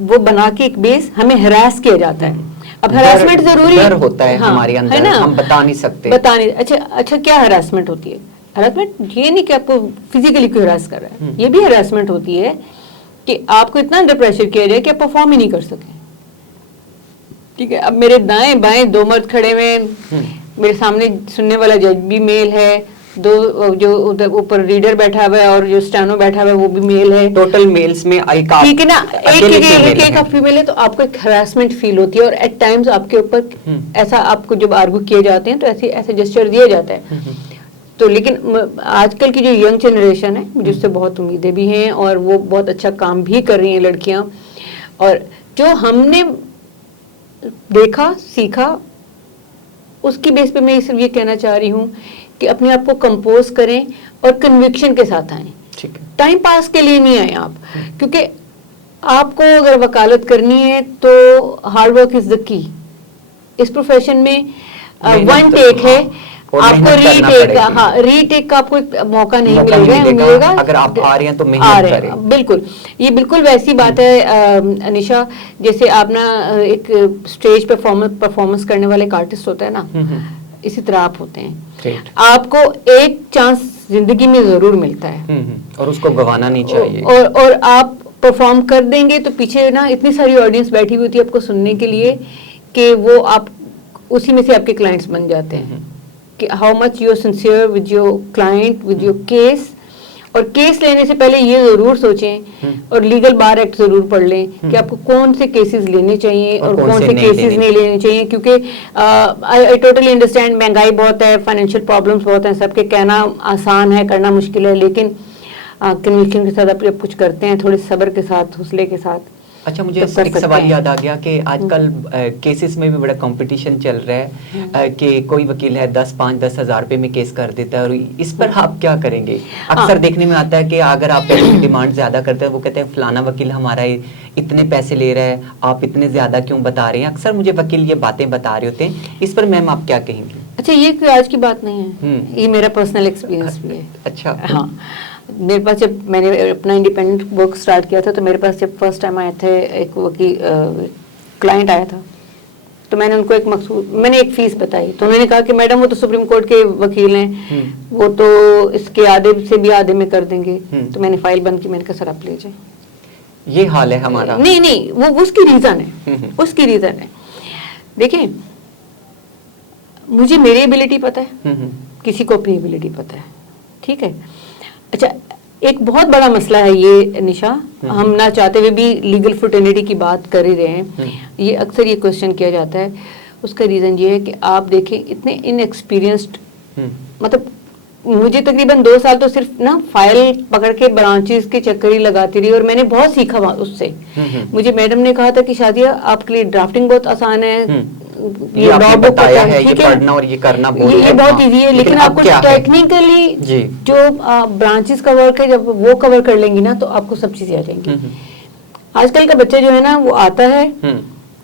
वो बना के एक बेस हमें हरास किया जाता है। अब हरासमेंट जरूरी डर होता है हमारे अंदर, है ना, हम बता नहीं सकते। अच्छा क्या हरासमेंट होती है? हरासमेंट ये नहीं कि आपको फिजिकली कोई हरास कर रहा है, ये भी हरासमेंट होती है कि आपको इतना अंडर प्रेशर किया जाए कि आप परफॉर्म ही नहीं कर सके। ठीक है, अब मेरे दाएं बाएं दो मर्द खड़े हुए, मेरे सामने सुनने वाला जज भी मेल है, दो जो उधर ऊपर रीडर बैठा हुआ है और जो स्टेनो बैठा हुआ है वो भी मेल है, टोटल मेल्स में ठीक है ना, एक फीमेल है, तो आपको एक हरासमेंट फील होती है, और एट टाइम्स आपके ऊपर ऐसा आपको जब आर्गू किए जाते हैं तो ऐसे जेस्चर दिया जाता है। तो लेकिन आजकल की जो यंग जनरेशन है, मुझे उससे बहुत उम्मीदें भी हैं, और वो बहुत अच्छा काम भी कर रही हैं लड़कियां, और जो हमने देखा सीखा उसकी बेस पे मैं सिर्फ ये कहना चाह रही हूँ कि अपने आप को कंपोज करें और कन्विक्शन के साथ आएं। ठीक है, टाइम पास के लिए नहीं आए आप, क्योंकि आपको अगर वकालत करनी है तो hard work is the key. इस प्रोफेशन में वन टेक है, आपको रीटेक का आपको मौका नहीं मिलेगा अगर आप आ रहे हैं तो मेहनत करें। बिल्कुल, ये बिल्कुल वैसी बात है अनिशा, जैसे आप ना एक स्टेज पे परफॉर्मेंस करने वाले एक आर्टिस्ट होता है ना, इसी तरह आप होते हैं। आपको एक चांस जिंदगी में जरूर मिलता है, और उसको गंवाना नहीं चाहिए, और आप परफॉर्म कर देंगे तो पीछे ना इतनी सारी ऑडियंस बैठी हुई होती है आपको सुनने के लिए, कि वो आप उसी में से आपके क्लाइंट्स बन जाते हैं, कि how much you are sincere with your client, with your case. और केस लेने से पहले ये जरूर सोचें और लीगल बार एक्ट जरूर पढ़ लें कि आपको कौन से केसेस लेने चाहिए और कौन से केसेस नहीं लेने चाहिए, क्योंकि आई टोटली अंडरस्टैंड, महंगाई बहुत है, फाइनेंशियल प्रॉब्लम्स बहुत हैं, सबके कहना आसान है, करना मुश्किल है, लेकिन कन्विक्शन के साथ आप जब कुछ करते हैं, थोड़े सब्र के साथ, हौसले के साथ, अच्छा, मुझे तो कर एक सकते सवाल हैं। याद आ गया कि आजकल केसेस में भी बड़ा कंपटीशन चल रहा है कि कोई वकील है 10 हज़ार रुपए में केस कर देता है, और इस पर आप क्या करेंगे? अक्सर देखने में आता है कि अगर आप पैसे की डिमांड ज्यादा करते हैं, वो कहते हैं फलाना वकील हमारा इतने पैसे ले रहा है, आप इतने ज्यादा क्यों बता रहे हैं? अक्सर मुझे वकील ये बातें बता रहे होते हैं, इस पर मैम आप क्या कहेंगी? अच्छा, ये कोई आज की बात नहीं है, ये मेरा पर्सनल एक्सपीरियंस भी है। अच्छा। हाँ, मेरे पास जब मैंने अपना इंडिपेंडेंट वर्क स्टार्ट किया था, तो मेरे पास जब फर्स्ट टाइम आए थे एक वकील क्लाइंट आया था, तो मैंने उनको मैंने एक फीस बताई, तो उन्होंने कहा कि मैडम वो तो सुप्रीम कोर्ट के वकील हैं, वो तो इसके आधे से भी आधे में कर देंगे। तो मैंने फाइल बंद की, मैंने कहा सर आप ले जाए। ये हाल है हमारा। नहीं, वो उसकी रीजन है, उसकी रीजन है। देखिए, मुझे मेरी एबिलिटी पता है, किसी को अपनी एबिलिटी पता है, ठीक है। अच्छा, एक बहुत बड़ा मसला है ये निशा, हम ना चाहते हुए भी लीगल फ्रेटर्निटी की बात कर ही रहे हैं। ये अक्सर ये क्वेश्चन किया जाता है। उसका रीज़न ये है कि आप देखें इतने इनएक्सपीरियंस्ड, मतलब मुझे तकरीबन 2 साल तो सिर्फ ना फाइल पकड़ के ब्रांचेस के चक्कर ही लगाती रही, और मैंने बहुत सीखा उससे। मुझे मैडम ने कहा था कि शादिया आपके लिए ड्राफ्टिंग बहुत आसान है, ये आपने बताया है, ये ठीक पढ़ना और ये करना ये बहुत इजी है, लेकिन आपको टेक्निकली जो ब्रांचेस का वर्क है, जब वो कवर कर लेंगी ना, तो आपको सब चीजें आ जाएंगी। आजकल का बच्चा जो है ना, वो आता है,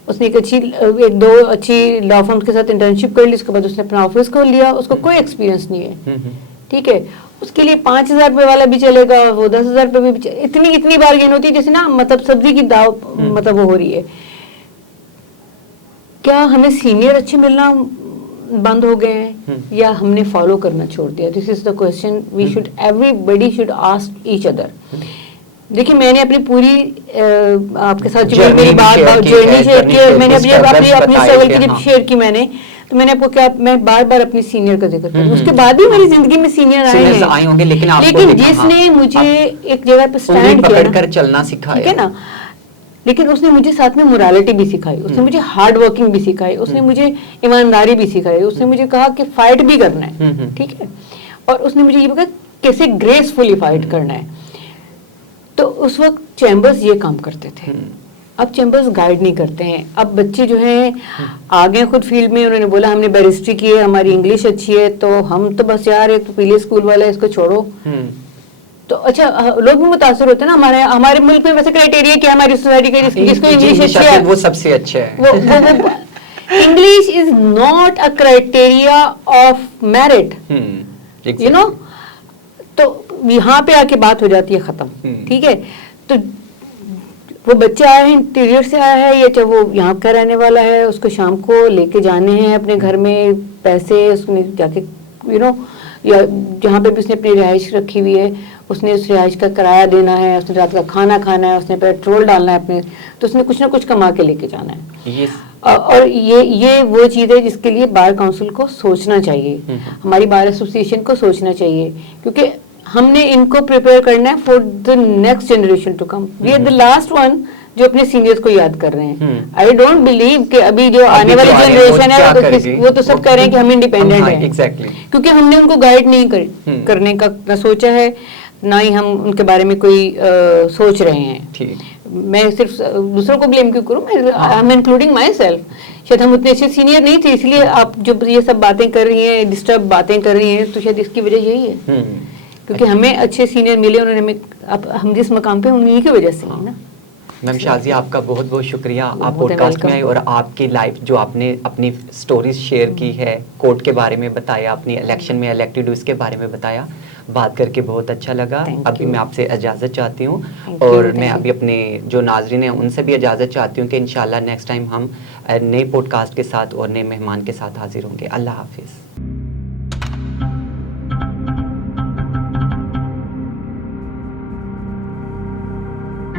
उसने एक दो अच्छी लॉ फर्म के साथ इंटर्नशिप कर ली, उसके बाद उसने अपना ऑफिस खोल लिया, उसको कोई एक्सपीरियंस नहीं है, ठीक है। उसके लिए 5,000 रुपए वाला भी चलेगा, वो 10,000 रुपए भी इतनी बार्गेन होती है, जैसे ना मतलब सब्जी की दाव मतलब वो हो रही है। क्या हमें सीनियर अच्छे मिलना बंद हो गए हैं, या हमने फॉलो करना छोड़ दिया? This is the question we should, everybody should ask each other. देखिए, मैंने अपनी पूरी आपके साथ जो मेरी बात जर्नी शेयर की, और मैंने अपनी स्ट्रगल की जब शेयर की मैंने, तो मैंने आपको क्या, मैं बार बार अपनी सीनियर का जिक्र करूँ, उसके बाद भी मेरी जिंदगी में सीनियर आए होंगे, लेकिन जिसने मुझे एक जगह पे स्टैंड किया, पकड़कर चलना सिखाया, ठीक है ना, लेकिन उसने मुझे साथ में मोरालिटी भी सिखाई, उसने मुझे हार्ड वर्किंग भी सिखाई, उसने मुझे ईमानदारी भी सिखाई, उसने मुझे कहा कि फाइट भी करना है, ठीक है, और उसने मुझे ये बताया कैसे ग्रेसफुली फाइट करना है। तो उस वक्त चैम्बर्स ये काम करते थे, अब चैम्बर्स गाइड नहीं करते हैं। अब बच्चे जो हैं आ गए खुद फील्ड में, उन्होंने बोला हमने बैरिस्ट्री की है, हमारी इंग्लिश अच्छी है, तो हम तो बस यार एक तो पीले स्कूल वाला है, इसको छोड़ो। तो अच्छा, लोग भी मुतासर होते हैं ना। हमारे मुल्क में वैसे क्राइटेरिया क्या है हमारी सोसाइटी का, जिसको इंग्लिश अच्छी है वो सबसे अच्छा है। English is not a criteria of merit, you know. तो यहाँ पे आके बात हो जाती है खत्म, ठीक है। तो वो बच्चा आया है, इंटीरियर से आया है, या चाहे वो यहाँ का रहने वाला है, उसको शाम को लेके जाने हैं अपने घर में पैसे, उसमें जाके यू नो, या जहाँ पे भी उसने अपनी रिहाइश रखी हुई है, उसने उस रिहाइश का किराया देना है, उसने रात का खाना खाना है, उसने पेट्रोल डालना है अपने, तो उसने कुछ ना कुछ कमा के लेके जाना है। और ये वो चीज़ है जिसके लिए बार काउंसिल को सोचना चाहिए, हमारी बार एसोसिएशन को सोचना चाहिए, क्योंकि हमने इनको प्रिपेयर करना है for the next generation to come. We are the last one जो अपने सीनियर्स को याद कर रहे हैं। आई डोंट बिलीव कि अभी जो आने वाली जनरेशन है वो तो सब कह रहे हैं कि हम इंडिपेंडेंट हैं, exactly. क्योंकि हमने उनको गाइड नहीं करने का ना सोचा है, ना ही हम उनके बारे में कोई सोच रहे हैं। मैं सिर्फ दूसरों को ब्लेम क्यों करूं, I am including my self. शायद हम उतने अच्छे सीनियर नहीं थे, इसलिए आप जो ये सब बातें कर रही हैं, डिस्टर्ब बातें कर रही हैं, तो शायद इसकी वजह यही है, क्योंकि हमें अच्छे सीनियर मिले, उन्होंने हमें हम जिस मकाम पे उन्हीं की वजह से है ना। मैम शाजिया, आपका बहुत बहुत शुक्रिया, आप पॉडकास्ट में आए और आपकी लाइफ जो आपने अपनी स्टोरीज शेयर की है, कोर्ट के बारे में बताया, अपनी इलेक्शन में इलेक्टेड उसके बारे में बताया, बात करके बहुत अच्छा लगा। अभी मैं आपसे इजाज़त चाहती हूँ, और मैं अभी अपने जो नाजरीन हैं उनसे भी इजाज़त चाहती हूँ कि इंशाल्लाह नेक्स्ट टाइम हम नए पॉडकास्ट के साथ और नए मेहमान के साथ हाजिर होंगे। अल्लाह हाफिज़।